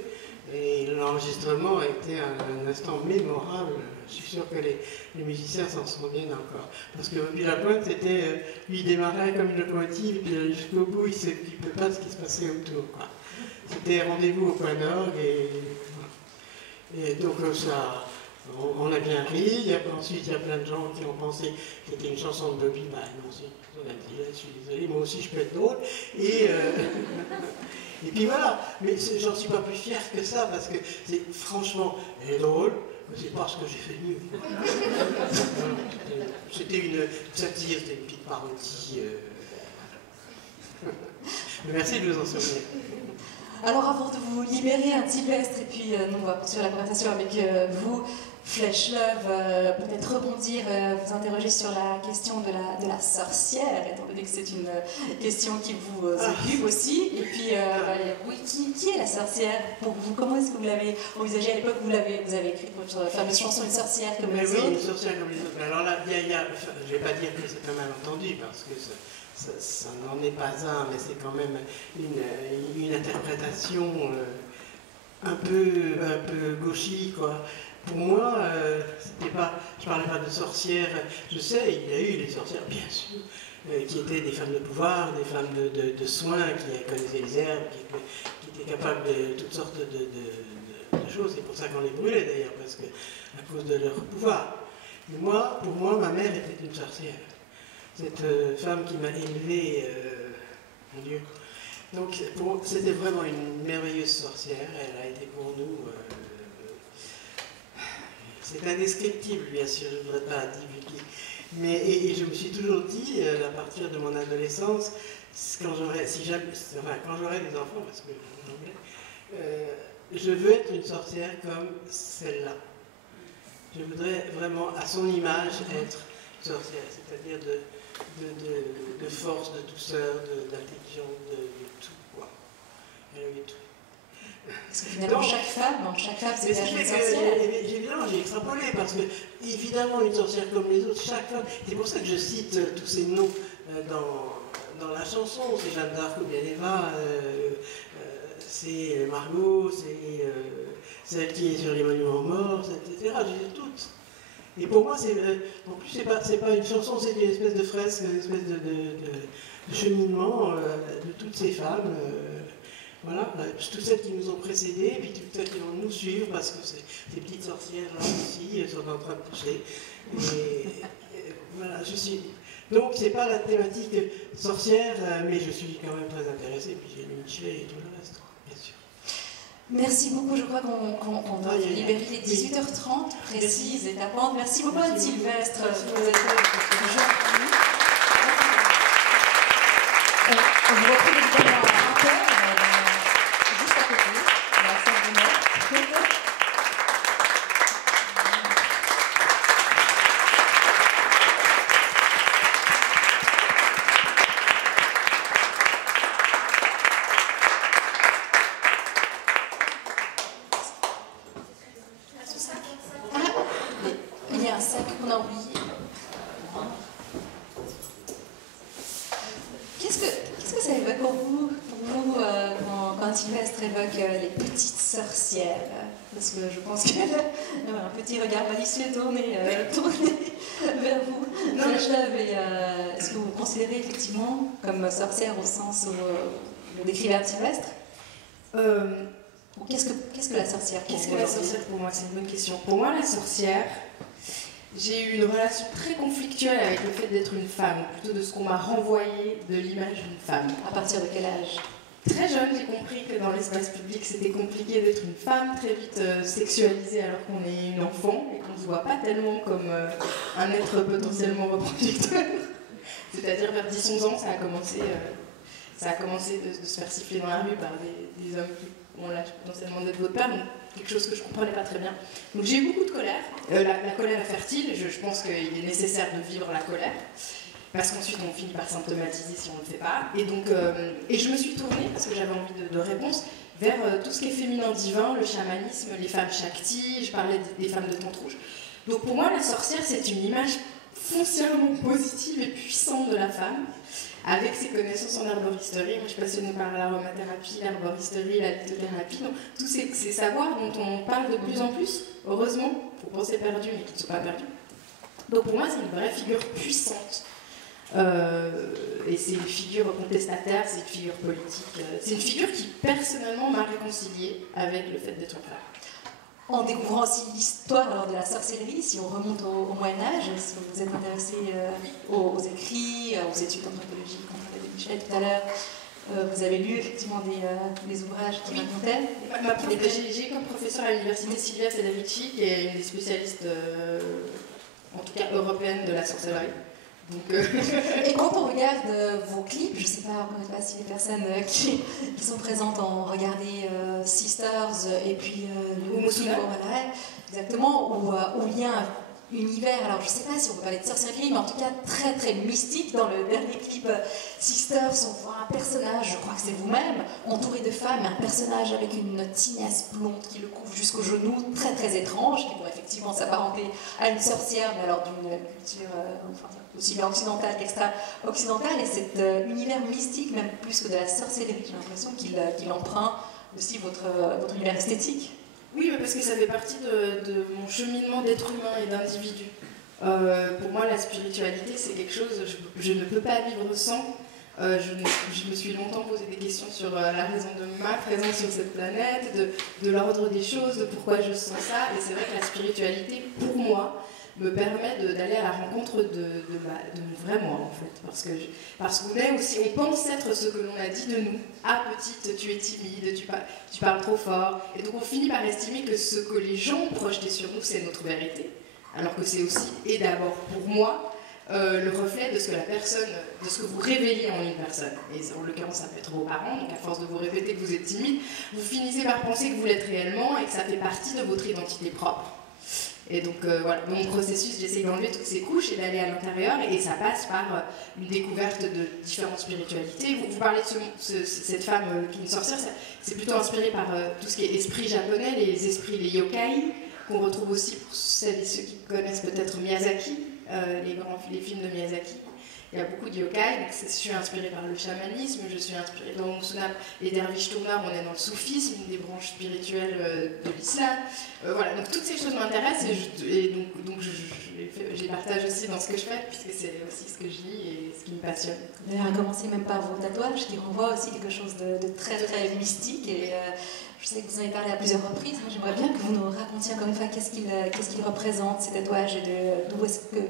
et l'enregistrement a été un instant mémorable. Je suis sûr que les musiciens s'en souviennent encore. Parce que Bobby Lapointe, c'était, lui, il démarrait comme une locomotive, et puis jusqu'au bout, il ne s'occupait pas de ce qui se passait autour. C'était rendez-vous au point d'orgue, et donc ça, on a bien ri. Ensuite, il y a plein de gens qui ont pensé que c'était une chanson de Bobby. Bah non, on a dit, je suis désolé, moi aussi je peux être drôle. Et puis voilà, mais j'en suis pas plus fier que ça, parce que c'est franchement, elle est drôle. C'est pas ce que j'ai fait de mieux. C'était une satire, c'était une petite parodie. Merci de vous en souvenir. Alors avant de vous libérer, Anne Sylvestre, et puis nous on va poursuivre la conversation avec vous, Flèche Love, peut-être rebondir, vous interroger sur la question de la sorcière, étant donné que c'est une question qui vous occupe aussi. Et puis, oui, qui est la sorcière pour vous? Comment est-ce que vous l'avez envisagé à l'époque? Vous avez écrit votre fameuse chanson Une sorcière comme les autres. Oui, une sorcière comme les autres. Alors là, je ne vais pas dire que c'est un malentendu, parce que ça n'en est pas un, mais c'est quand même une interprétation un peu gauchie, quoi. Pour moi, c'était pas, je ne parlais pas de sorcières. Je sais, il y a eu des sorcières, bien sûr, qui étaient des femmes de pouvoir, des femmes de soins, qui connaissaient les herbes, qui étaient capables de toutes sortes de choses. C'est pour ça qu'on les brûlait d'ailleurs, parce que à cause de leur pouvoir. Mais moi, pour moi, ma mère était une sorcière. Cette femme qui m'a élevé, mon Dieu. Donc c'était vraiment une merveilleuse sorcière. Elle a été pour nous... c'est indescriptible, bien sûr, je ne voudrais pas divulguer. Mais, et je me suis toujours dit, à partir de mon adolescence, quand j'aurai des enfants, parce que je veux être une sorcière comme celle-là. Je voudrais vraiment, à son image, être sorcière, c'est-à-dire de force, de douceur, d'intelligence, de tout, quoi. Elle avait tout. Parce que finalement, chaque femme, c'est une sorcière. Évidemment, j'ai extrapolé, parce que, évidemment, une sorcière comme les autres, chaque femme, c'est pour ça que je cite tous ces noms dans la chanson. C'est Jeanne d'Arc ou bien Eva, c'est Margot, c'est celle qui est sur les monuments morts, etc. Je les ai toutes. Et pour moi, en plus, c'est pas une chanson, c'est une espèce de fresque, une espèce de cheminement de toutes ces femmes. Voilà, toutes celles qui nous ont précédées, et puis toutes celles qui vont nous suivre, parce que ces petites sorcières-là aussi sont en train de pousser. Et voilà, donc, c'est pas la thématique sorcière, mais je suis quand même très intéressée, puis j'ai lu Michelet et tout le reste, bien sûr. Merci beaucoup, je crois qu'on doit libérer les 18h30 précises et tapantes. Merci beaucoup Anne Sylvestre. Vous êtes aujourd'hui. On vous retrouve évidemment à 20h, juste à côté, dans la salle de maître. Il y a un sac qu'on a oublié. Qu'est-ce que ça évoque pour vous quand Sylvestre évoque les petites sorcières? Parce que je pense qu'il y a un petit regard malicieux tourné vers vous. Est-ce que vous vous considérez effectivement comme sorcière au sens où le décrivait Anne Sylvestre? Qu'est-ce que la sorcière? Qu'est-ce que la sorcière pour moi? C'est une bonne question. Pour moi, la sorcière, j'ai eu une relation très conflictuelle avec le fait d'être une femme, plutôt de ce qu'on m'a renvoyé de l'image d'une femme. À partir de quel âge? Très jeune, j'ai compris que dans l'espace public, c'était compliqué d'être une femme, très vite sexualisée alors qu'on est une enfant et qu'on ne se voit pas tellement comme un être potentiellement reproducteur. C'est-à-dire vers 10-11 ans, ça a commencé de se faire siffler dans la rue par des hommes qui ont l'âge potentiellement d'être votre père. Donc, quelque chose que je comprenais pas très bien. Donc j'ai eu beaucoup de colère. La colère est fertile, je pense qu'il est nécessaire de vivre la colère, parce qu'ensuite on finit par symptomatiser si on ne le fait pas. Et donc, et je me suis tournée, parce que j'avais envie de réponses, vers tout ce qui est féminin divin, le chamanisme, les femmes shakti, je parlais des femmes de tente rouge. Donc pour moi, la sorcière, c'est une image foncièrement positive et puissante de la femme, avec ses connaissances en herboristerie. Moi, je suis passionnée par l'aromathérapie, l'herboristerie, la lithothérapie, donc tous ces savoirs dont on parle de plus en plus, heureusement, pour penser perdus, mais qui ne sont pas perdus. Donc pour moi, c'est une vraie figure puissante. Et c'est une figure contestataire, c'est une figure politique, c'est une figure qui personnellement m'a réconciliée avec le fait d'être une femme. En découvrant aussi l'histoire alors, de la sorcellerie, si on remonte au Moyen-Âge, si vous êtes intéressé aux écrits, aux études anthropologiques, comme parlait de Michel tout à l'heure, vous avez lu effectivement des ouvrages qui racontaient. J'ai comme professeur à l'université Silvia Federici, qui est une des spécialistes, en tout cas européenne, de la sorcellerie. Donc, Et quand on regarde vos clips, je ne sais pas si les personnes qui sont présentes ont regardé Sisters et puis Mosuna, voilà, exactement, où il y a un univers, alors je ne sais pas si on peut parler de sorcellerie, mais en tout cas très très mystique. Dans le dernier clip Sisters, on voit un personnage, je crois que c'est vous-même, entouré de femmes, un personnage avec une tignasse blonde qui le couvre jusqu'aux genoux, très très étrange, qui pourrait effectivement s'apparenter à une sorcière, mais alors d'une culture aussi bien occidentale qu'extra-occidentale, et cet univers mystique, même plus que de la sorcellerie, j'ai l'impression qu'il emprunte aussi votre univers esthétique. Oui, mais parce que ça fait partie de mon cheminement d'être humain et d'individu. Pour moi, la spiritualité, c'est quelque chose, je ne peux pas vivre sans. Je me suis longtemps posé des questions sur la raison de ma présence sur cette planète, de l'ordre des choses, de pourquoi je sens ça. Et c'est vrai que la spiritualité, pour moi, me permet d'aller à la rencontre de mon vrai moi, en fait. Parce qu'on est aussi, on pense être ce que l'on a dit de nous. Ah, petite, tu es timide, tu parles trop fort. Et donc on finit par estimer que ce que les gens ont projeté sur nous, c'est notre vérité. Alors que c'est aussi, et d'abord pour moi, le reflet de ce que la personne, de ce que vous révélez en une personne. Et en l'occurrence, ça peut être vos parents, donc à force de vous répéter que vous êtes timide, vous finissez par penser que vous l'êtes réellement et que ça fait partie de votre identité propre. Et donc voilà, dans mon processus, j'essaie d'enlever toutes ces couches et d'aller à l'intérieur, et ça passe par une découverte de différentes spiritualités. Vous parlez de cette femme qui est une sorcière, c'est plutôt inspiré par tout ce qui est esprit japonais, les esprits, les yokai, qu'on retrouve aussi pour celles et ceux qui connaissent peut-être Miyazaki, les films de Miyazaki. Il y a beaucoup de yokai, donc je suis inspirée par le chamanisme, je suis inspirée dans Mosuna, les derviches tourneurs, on est dans le soufisme, une des branches spirituelles de l'islam. Voilà, donc toutes ces choses m'intéressent et donc je les partage aussi dans ce que je fais, puisque c'est aussi ce que je lis et ce qui me passionne. D'ailleurs, à commencer même par vos tatouages qui renvoient aussi quelque chose de très très mystique. Et je sais que vous en avez parlé à plusieurs reprises. Moi, j'aimerais bien que vous nous racontiez encore une fois qu'est-ce qu'ils représentent, ces tatouages, et d'où est-ce que.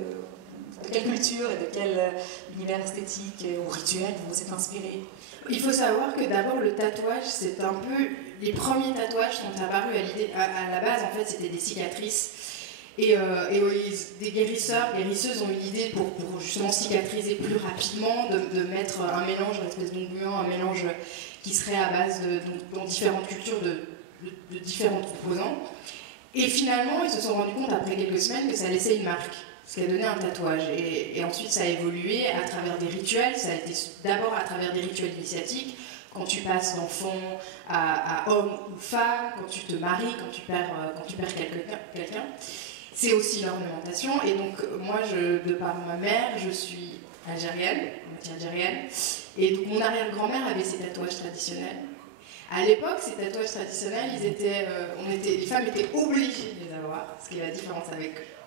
De quelle culture et de quel univers esthétique ou rituel vous vous êtes inspiré? Il faut savoir que d'abord le tatouage, c'est un peu... Les premiers tatouages sont apparus à la base, en fait, c'était des cicatrices. Et des guérisseuses ont eu l'idée pour justement cicatriser plus rapidement, de mettre un mélange, une espèce d'ongluant, un mélange qui serait à base dans différentes cultures de différents composants. Et finalement, ils se sont rendus compte après quelques semaines que ça laissait une marque. Ce qui a donné un tatouage. Et ensuite, ça a évolué à travers des rituels. Ça a été d'abord à travers des rituels initiatiques. Quand tu passes d'enfant à homme ou femme, quand tu te maries, quand tu perds quelqu'un. C'est aussi l'ornementation. Et donc, moi, de par ma mère, je suis algérienne, moitié algérienne. Et donc, mon arrière-grand-mère avait ses tatouages traditionnels. À l'époque, ces tatouages traditionnels, les femmes étaient obligées de les avoir, ce qui est la différence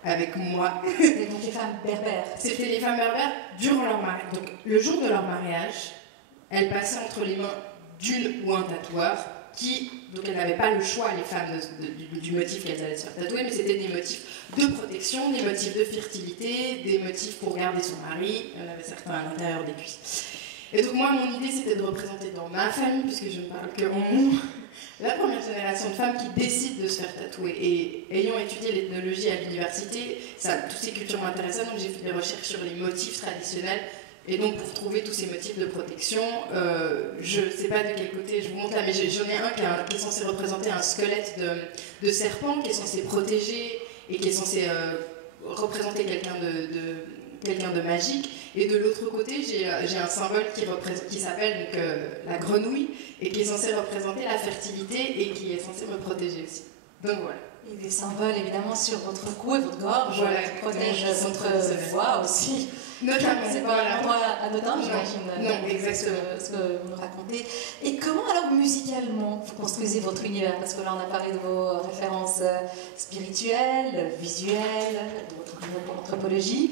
avec moi. C'était donc les femmes berbères. C'était les femmes berbères durant leur mariage. Donc, le jour de leur mariage, elles passaient entre les mains d'une ou un tatoueur donc elles n'avaient pas le choix, les femmes, du motif qu'elles allaient se faire tatouer, mais c'était des motifs de protection, des motifs de fertilité, des motifs pour garder son mari. Il y en avait certains à l'intérieur des cuisses. Et donc moi, mon idée, c'était de représenter dans ma famille, puisque je ne parle que en mon, la première génération de femmes qui décident de se faire tatouer. Et ayant étudié l'ethnologie à l'université, toutes ces cultures m'intéressaient, donc j'ai fait des recherches sur les motifs traditionnels. Et donc pour trouver tous ces motifs de protection, je ne sais pas de quel côté je vous montre là, mais j'en ai un qui est censé représenter un squelette de serpent, qui est censé protéger et qui est censé représenter quelqu'un de magique. Et de l'autre côté, j'ai un symbole qui s'appelle donc, la grenouille, et qui est censé représenter la fertilité et qui est censé me protéger aussi. Donc voilà. Et des symboles évidemment sur votre cou et votre gorge, voilà, qui protègent votre voix aussi. Notamment. C'est pas un endroit anodin, j'imagine. Non, exactement. Ce que vous nous racontez. Et comment alors musicalement vous construisez votre univers? Parce que là on a parlé de vos références spirituelles, visuelles, de votre anthropologie.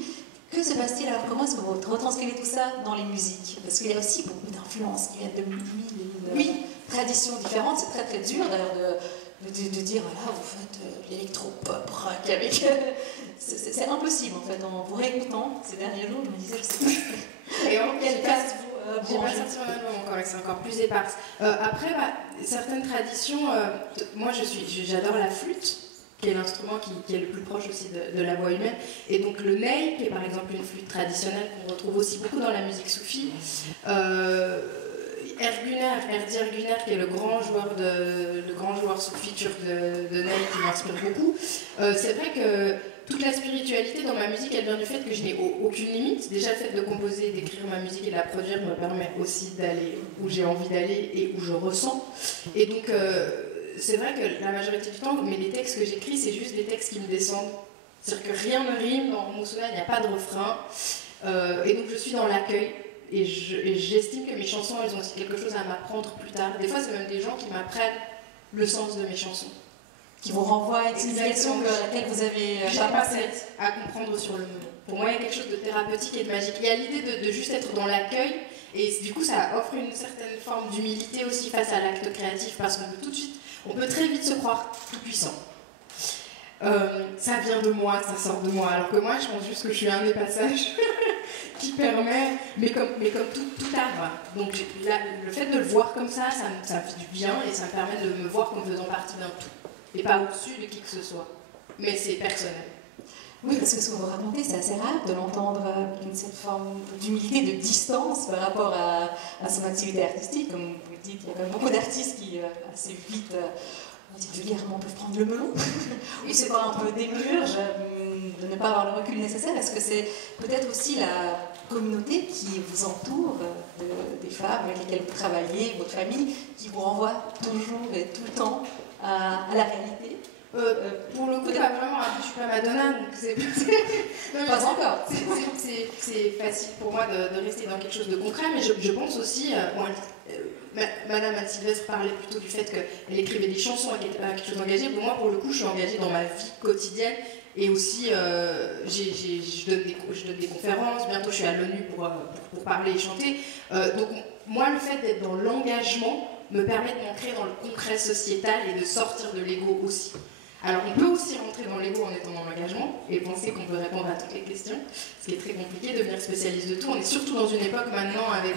Que se passe-t-il alors? Comment est-ce que vous retranscrivez tout ça dans les musiques? Parce qu'il y a aussi beaucoup d'influences qui viennent de mille traditions différentes. C'est très très dur d'ailleurs de dire voilà, vous faites l'électro-pop rock avec. C'est impossible en fait. En vous réécoutant ces derniers jours, je me disais, je sais pas. Et en quelle case vous j'ai pas sorti mon album encore, c'est encore plus éparse. Après, certaines traditions, moi j'adore la flûte, qui est l'instrument qui est le plus proche aussi de la voix humaine. Et donc le ney, qui est par exemple une flûte traditionnelle qu'on retrouve aussi beaucoup dans la musique soufie. Erdi Erguner, qui est le grand joueur soufi turc de ney, qui m'inspire beaucoup. C'est vrai que toute la spiritualité dans ma musique, elle vient du fait que je n'ai aucune limite. Déjà, le fait de composer, d'écrire ma musique et de la produire me permet aussi d'aller où j'ai envie d'aller et où je ressens. Et donc, c'est vrai que la majorité du temps, mais les textes que j'écris, c'est juste des textes qui me descendent. C'est-à-dire que rien ne rime, dans mon sonnet, il n'y a pas de refrain. Et donc, je suis dans l'accueil. Et j'estime que mes chansons, elles ont aussi quelque chose à m'apprendre plus tard. Des fois, c'est même des gens qui m'apprennent le sens de mes chansons. Qui vous renvoient à une signification à laquelle vous avez pas pensé à comprendre sur le moment. Pour moi, il y a quelque chose de thérapeutique et de magique. Il y a l'idée de juste être dans l'accueil, et du coup, ça offre une certaine forme d'humilité aussi face à l'acte créatif, parce qu'on peut on peut très vite se croire tout puissant. Ça vient de moi, ça sort de moi. Alors que moi, je pense juste que je suis un des passages qui permet, mais comme tout art. Donc le fait de le voir comme ça me fait du bien, et ça me permet de me voir comme faisant partie d'un tout. Et pas au-dessus de qui que ce soit. Mais c'est personnel. Oui, parce que ce que vous racontez, c'est assez rare de l'entendre avec cette forme d'humilité, de distance par rapport à son activité artistique. Comme vous le dites, il y a quand même beaucoup d'artistes qui assez vite, on dit vulgairement, peuvent prendre le melon. Oui, c'est pas un peu démurge de ne pas avoir le recul nécessaire. Est-ce que c'est peut-être aussi la communauté qui vous entoure, des femmes avec lesquelles vous travaillez, votre famille, qui vous renvoie toujours et tout le temps à la réalité? Pour le coup, pas vraiment. Je suis pas Madonna, donc c'est pas encore. C'est facile pour moi de rester dans quelque chose de concret, mais je pense aussi. Madame Anne Sylvestre parlait plutôt du fait qu'elle écrivait des chansons et qu'elle était quelque chose d'engagé. Pour moi, pour le coup, je suis engagée dans ma vie quotidienne, et aussi je donne des conférences. Bientôt, je suis à l'ONU pour parler et chanter. Donc moi, le fait d'être dans l'engagement me permet de m'ancrer dans le concret sociétal et de sortir de l'ego aussi. Alors on peut aussi rentrer dans l'ego en étant dans l'engagement et penser qu'on peut répondre à toutes les questions, ce qui est très compliqué, devenir spécialiste de tout. On est surtout dans une époque maintenant avec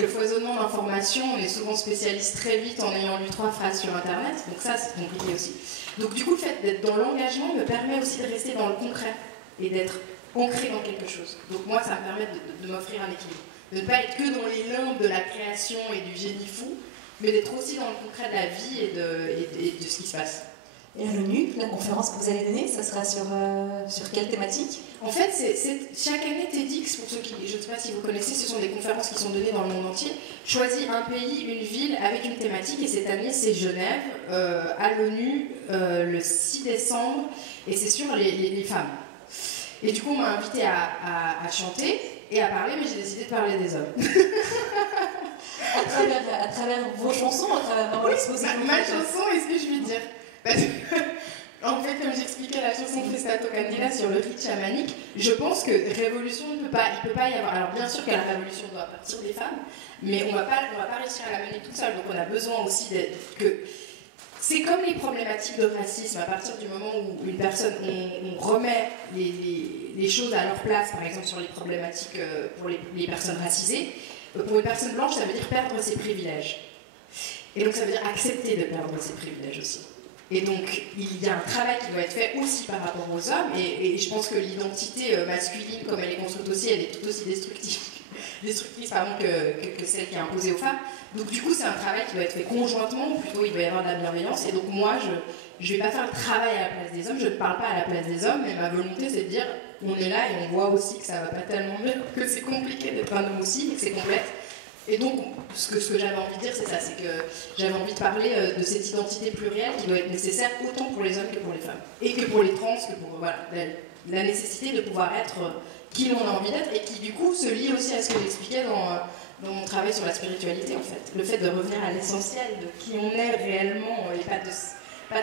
le foisonnement d'informations, on est souvent spécialiste très vite en ayant lu 3 phrases sur internet, donc ça c'est compliqué aussi. Donc du coup le fait d'être dans l'engagement me permet aussi de rester dans le concret et d'être ancré dans quelque chose. Donc moi ça me permet de m'offrir un équilibre. De ne pas être que dans les limbes de la création et du génie fou, mais d'être aussi dans le concret de la vie et de ce qui se passe. Et à l'ONU, la conférence que vous allez donner, ça sera sur quelle thématique? En fait, chaque année, TEDx, pour ceux qui, je ne sais pas si vous connaissez, ce sont des conférences qui sont données dans le monde entier. Choisis un pays, une ville avec une thématique, et cette année, c'est Genève, à l'ONU, le 6 décembre, et c'est sur les femmes. Et du coup, on m'a invité à chanter et à parler, mais j'ai décidé de parler des hommes. à travers vos chansons, à travers l'exposition. Ma chanson, est-ce que je vais dire? Parce que, en fait, comme j'expliquais la chanson Festato Candida sur le rite chamanique, je pense que révolution il peut pas y avoir. Alors bien sûr que la révolution doit partir des femmes, mais on va pas réussir à la mener toute seule. Donc on a besoin aussi que c'est comme les problématiques de racisme. À partir du moment où une personne, on remet les choses à leur place, par exemple sur les problématiques pour les personnes racisées, pour une personne blanche, ça veut dire perdre ses privilèges. Et donc ça veut dire accepter de perdre ses privilèges aussi. Et donc, il y a un travail qui doit être fait aussi par rapport aux hommes, et je pense que l'identité masculine, comme elle est construite aussi, elle est tout aussi destructive destructrice pardon, que celle qui est imposée aux femmes. Donc du coup, c'est un travail qui doit être fait conjointement, ou plutôt il doit y avoir de la bienveillance. Et donc moi, je ne vais pas faire le travail à la place des hommes, je ne parle pas à la place des hommes, mais ma volonté, c'est de dire, on est là et on voit aussi que ça va pas tellement bien, que c'est compliqué d'être un homme aussi, et que c'est complexe. Et donc, ce que j'avais envie de dire, c'est ça, c'est que j'avais envie de parler de cette identité plurielle qui doit être nécessaire autant pour les hommes que pour les femmes. Et que pour les trans, que pour voilà, la nécessité de pouvoir être qui l'on a envie d'être, et qui du coup se lie aussi à ce que j'expliquais dans mon travail sur la spiritualité en fait. Le fait de revenir à l'essentiel de qui on est réellement et pas de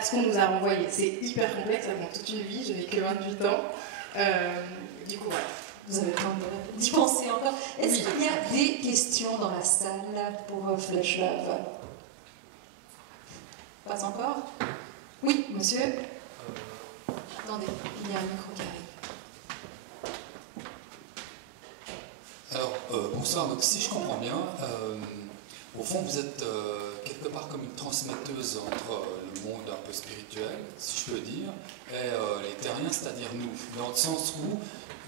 ce qu'on nous a renvoyé. C'est hyper complexe, ça prend toute une vie, je n'ai que 28 ans. Du coup, voilà. Vous avez le temps d'y penser encore. Est-ce qu'il y a des questions dans la salle pour Flesh Love? Pas encore? Oui, monsieur. Attendez, il y a un micro qui arrive. Alors, bonsoir. Donc, si je comprends bien, au fond, vous êtes quelque part comme une transmetteuse entre le monde un peu spirituel, si je peux dire, et les terriens, c'est-à-dire nous, dans le sens où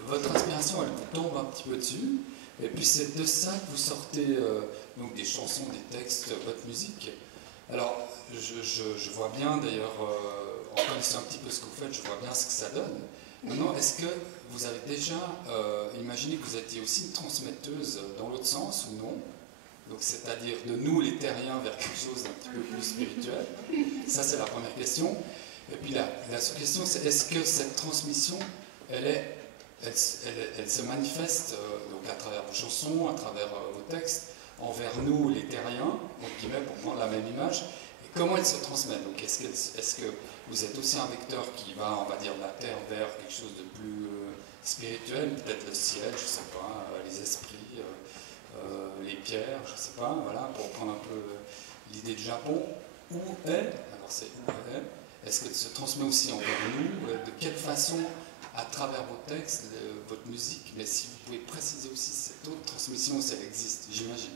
votre inspiration, elle vous tombe un petit peu dessus, et puis c'est de ça que vous sortez donc des chansons, des textes, votre musique. Alors, je vois bien, d'ailleurs, en connaissant un petit peu ce que vous faites, je vois bien ce que ça donne. Maintenant, est-ce que vous avez déjà imaginé que vous étiez aussi une transmetteuse dans l'autre sens ou non? Donc, c'est-à-dire de nous, les terriens, vers quelque chose d'un petit peu plus spirituel. Ça, c'est la première question. Et puis la seconde question, c'est est-ce que cette transmission, elle se manifeste donc à travers vos chansons, à travers vos textes, envers nous, les terriens, donc guillemets, pour prendre la même image, et comment elle se transmet? Donc est-ce que vous êtes aussi un vecteur qui va, on va dire, de la terre vers quelque chose de plus spirituel, peut-être le ciel, je sais pas, les esprits, les pierres, je sais pas, voilà, pour prendre un peu l'idée du Japon. Où est, alors c'est où est-ce que se transmet aussi envers nous, de quelle façon, à travers vos textes, votre musique, mais si vous pouvez préciser aussi cette autre transmission, si elle existe, j'imagine.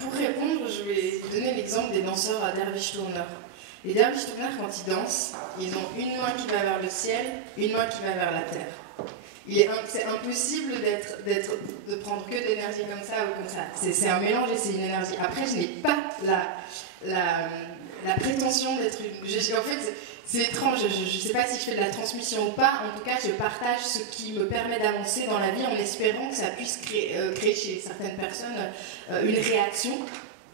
Pour répondre, je vais vous donner l'exemple des danseurs à derviche tourneur. Les derviches tourneurs, quand ils dansent, ils ont une main qui va vers le ciel, une main qui va vers la terre. C'est impossible de prendre que de l'énergie comme ça ou comme ça. C'est un mélange et c'est une énergie. Après, je n'ai pas la prétention d'être une... En fait, c'est étrange, je ne sais pas si je fais de la transmission ou pas, en tout cas je partage ce qui me permet d'avancer dans la vie en espérant que ça puisse créer chez certaines personnes une réaction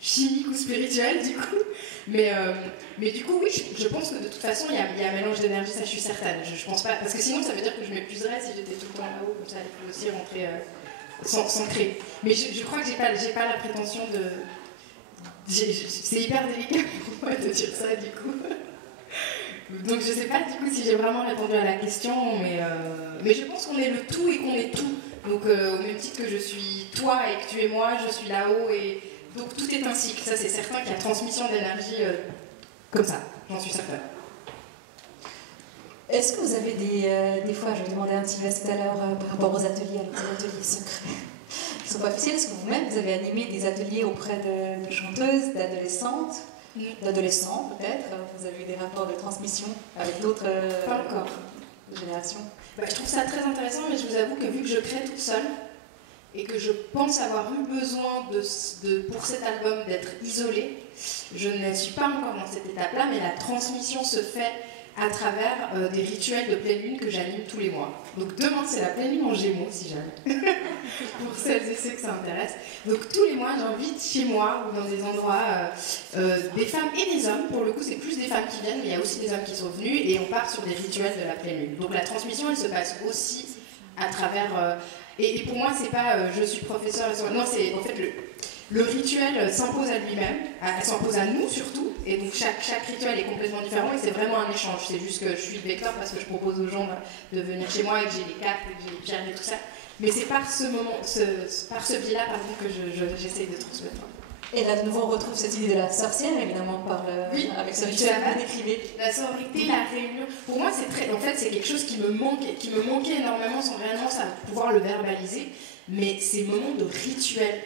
chimique ou spirituelle du coup. Mais du coup oui, je pense que de toute façon il y a un mélange d'énergie, ça je suis certaine. Je pense pas, parce que sinon ça veut dire que je m'épuiserais si j'étais tout le temps là-haut, comme ça elle peut aussi rentrer sans créer. Mais je crois que j'ai pas la prétention de... C'est hyper délicat pour moi de dire ça du coup. Donc je sais pas du coup si j'ai vraiment répondu à la question, mais je pense qu'on est le tout et qu'on est tout. Donc au même titre que je suis toi et que tu es moi, je suis là-haut et donc tout est un cycle. Ça c'est certain qu'il y a transmission d'énergie comme ça, j'en suis certaine. Est-ce que vous avez des fois, je demandais à un petit tout à l'heure par rapport aux ateliers, les ateliers secrets qui sont pas officiels, est-ce que vous-même vous avez animé des ateliers auprès de chanteuses, d'adolescentes? D'adolescents peut-être, vous avez eu des rapports de transmission avec d'autres générations? Je trouve ça très intéressant, mais je vous avoue que vu que je crée toute seule et que je pense avoir eu besoin pour cet album d'être isolée, je ne suis pas encore dans cette étape-là, mais la transmission se fait à travers des rituels de pleine lune que j'anime tous les mois. Donc demain c'est la pleine lune en Gémeaux si jamais, pour celles et ceux que ça intéresse. Donc tous les mois j'invite chez moi ou dans des endroits des femmes et des hommes. Pour le coup c'est plus des femmes qui viennent, mais il y a aussi des hommes qui sont venus et on part sur des rituels de la pleine lune. Donc la transmission elle se passe aussi à travers... et pour moi c'est pas je suis professeur, non c'est en fait le rituel s'impose à lui-même, elle s'impose à nous surtout, et donc chaque rituel est complètement différent et c'est vraiment un échange. C'est juste que je suis le vecteur parce que je propose aux gens de venir chez moi et que j'ai les cartes et que j'ai les pierres et tout ça. Mais c'est par ce biais-là que j'essaye de transmettre. Et là, de nouveau, on retrouve cette idée de la sorcière, évidemment, avec ce rituel que vous décrivez. La sororité, la réunion. Pour moi, c'est quelque chose qui me manquait énormément sans réellement pouvoir le verbaliser. Mais ces moments de rituel,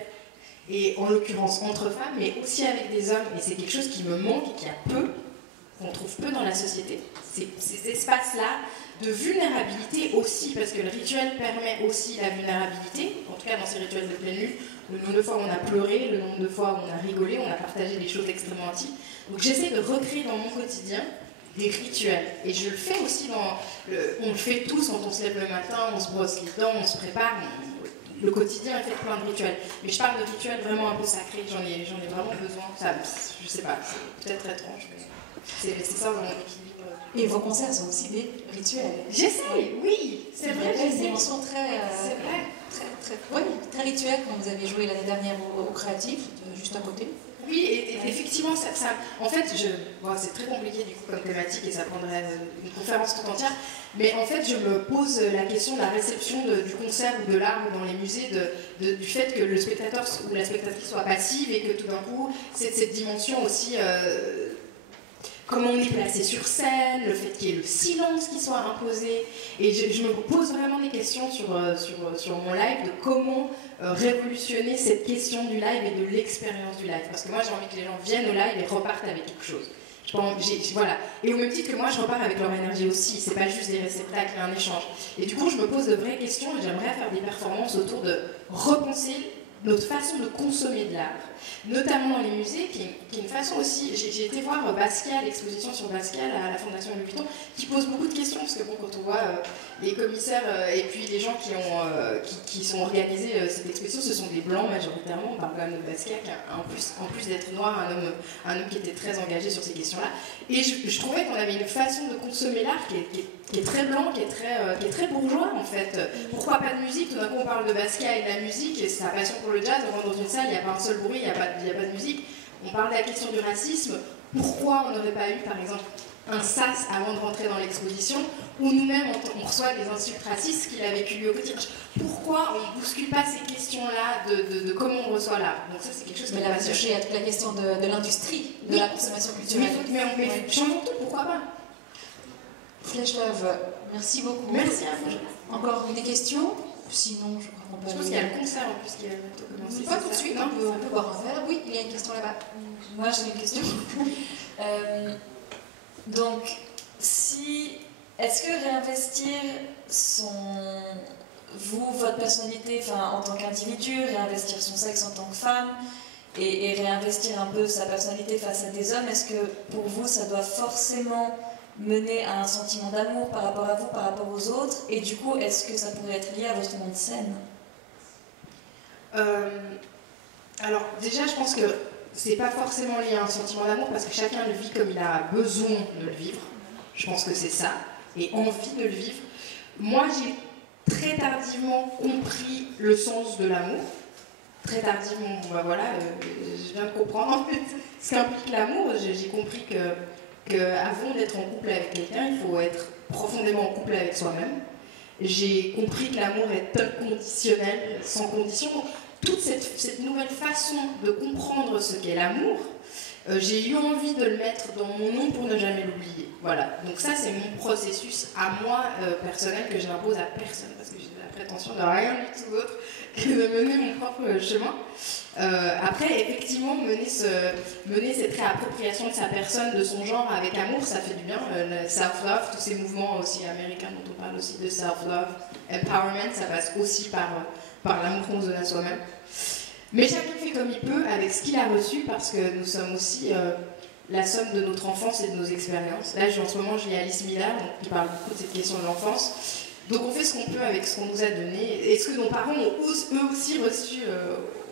et en l'occurrence entre femmes, mais aussi avec des hommes, et c'est quelque chose qui me manque et qu'on trouve peu dans la société. Ces espaces-là de vulnérabilité aussi, parce que le rituel permet aussi la vulnérabilité, en tout cas dans ces rituels de pleine lune, le nombre de fois où on a pleuré, le nombre de fois où on a rigolé, on a partagé des choses extrêmement intimes. Donc j'essaie de recréer dans mon quotidien des rituels. Et je le fais aussi on le fait tous quand on se lève le matin, on se brosse les dents, on se prépare. Le quotidien est fait de plein de rituels. Mais je parle de rituels vraiment un peu sacrés, j'en ai vraiment besoin. Ça, je sais pas, c'est peut-être étrange, mais c'est ça mon équilibre. Et vos concerts sont aussi des rituels. J'essaie, oui, c'est vrai, Une j'essaie. dimension très rituelle quand vous avez joué l'année dernière au Créatif, juste à côté. Oui, et effectivement, en fait, c'est très compliqué du coup comme thématique et ça prendrait une conférence tout entière, mais en fait, je me pose la question de la réception du concert ou de l'art dans les musées, du fait que le spectateur ou la spectatrice soit passive et que tout d'un coup, c'est cette dimension aussi, comment on est placé sur scène, le fait qu'il y ait le silence qui soit imposé, et je me pose vraiment des questions sur mon live de comment révolutionner cette question du live et de l'expérience du live. Parce que moi, j'ai envie que les gens viennent au live et repartent avec quelque chose. Voilà. Et au même titre que moi, je repars avec leur énergie aussi. C'est pas juste des réceptacles et un échange. Et du coup, je me pose de vraies questions et j'aimerais faire des performances autour de repenser notre façon de consommer de l'art, notamment dans les musées, qui est une façon aussi... J'ai été voir Basquiat, l'exposition sur Basquiat à la Fondation Louis Vuitton, qui pose beaucoup de questions, parce que bon, quand on voit les commissaires et puis les gens qui sont organisés cette exposition, ce sont des blancs majoritairement, on parle quand même de Basquiat, qui en plus d'être noir, un homme qui était très engagé sur ces questions-là. Et je trouvais qu'on avait une façon de consommer l'art qui est très blanc, qui est très bourgeois en fait. Pourquoi pas de musique? Tout d'un coup on parle de Basquiat et de la musique, et sa passion pour le jazz, on rentre dans une salle, il n'y a pas un seul bruit, il n'y a pas de musique. On parle de la question du racisme. Pourquoi on n'aurait pas eu par exemple un sas avant de rentrer dans l'exposition, où nous-mêmes on reçoit des insultes racistes qu'il a vécu lui au quotidien? Pourquoi on ne bouscule pas ces questions-là de comment on reçoit l'art? Donc ça c'est quelque chose qui Mais là, vous touchez à toute la question de l'industrie, de la consommation culturelle. Mais changeons tout, pourquoi pas? Flèche Love, merci beaucoup. Merci à vous. Encore des questions? Sinon, je crois qu'on peut... Je pense qu'il y a le concert en plus qui va bientôt commencer. Pas tout de suite, on peut boire un verre. Oui, il y a une question là-bas. Moi, j'ai une question. Donc, est-ce que réinvestir votre personnalité, en tant qu'individu, réinvestir son sexe en tant que femme, et réinvestir un peu sa personnalité face à des hommes, est-ce que pour vous, ça doit forcément mener à un sentiment d'amour par rapport à vous, par rapport aux autres, et du coup, est-ce que ça pourrait être lié à votre nom de scène? Alors, déjà, je pense que c'est pas forcément lié à un sentiment d'amour, parce que chacun le vit comme il a besoin de le vivre. Je pense que c'est ça, et envie de le vivre. Moi, j'ai très tardivement compris le sens de l'amour. Très tardivement, je viens de comprendre en fait ce qu'implique l'amour. J'ai compris qu'avant d'être en couple avec quelqu'un, il faut être profondément en couple avec soi-même. J'ai compris que l'amour est inconditionnel, sans condition. Donc, toute cette nouvelle façon de comprendre ce qu'est l'amour, j'ai eu envie de le mettre dans mon nom pour ne jamais l'oublier. Voilà. Donc ça, c'est mon processus à moi personnel que je n'impose à personne, parce que j'ai la prétention de rien du tout d'autre que de mener mon propre chemin. Après, effectivement, mener cette réappropriation de sa personne, de son genre avec amour, ça fait du bien. Le self-love, tous ces mouvements aussi américains dont on parle aussi de self-love, empowerment, ça passe aussi par l'amour qu'on se donne à soi-même. Mais chacun fait comme il peut avec ce qu'il a reçu, parce que nous sommes aussi la somme de notre enfance et de nos expériences. Là, en ce moment, je lis Alice Miller, qui parle beaucoup de cette question de l'enfance. Donc on fait ce qu'on peut avec ce qu'on nous a donné, et ce que nos parents ont eux aussi reçu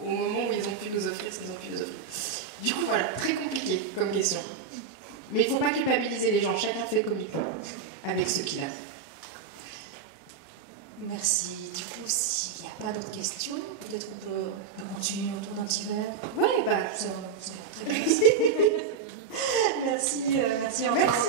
au moment où ils ont pu nous offrir ce qu'ils ont pu nous offrir. Du coup, voilà, très compliqué comme question. Mais il ne faut pas culpabiliser les gens, chacun fait comme il peut, avec ce qu'il a. Merci. Du coup, s'il n'y a pas d'autres questions, peut-être qu'on peut continuer autour d'un petit verre. Oui, ça va très bien. Merci. Merci.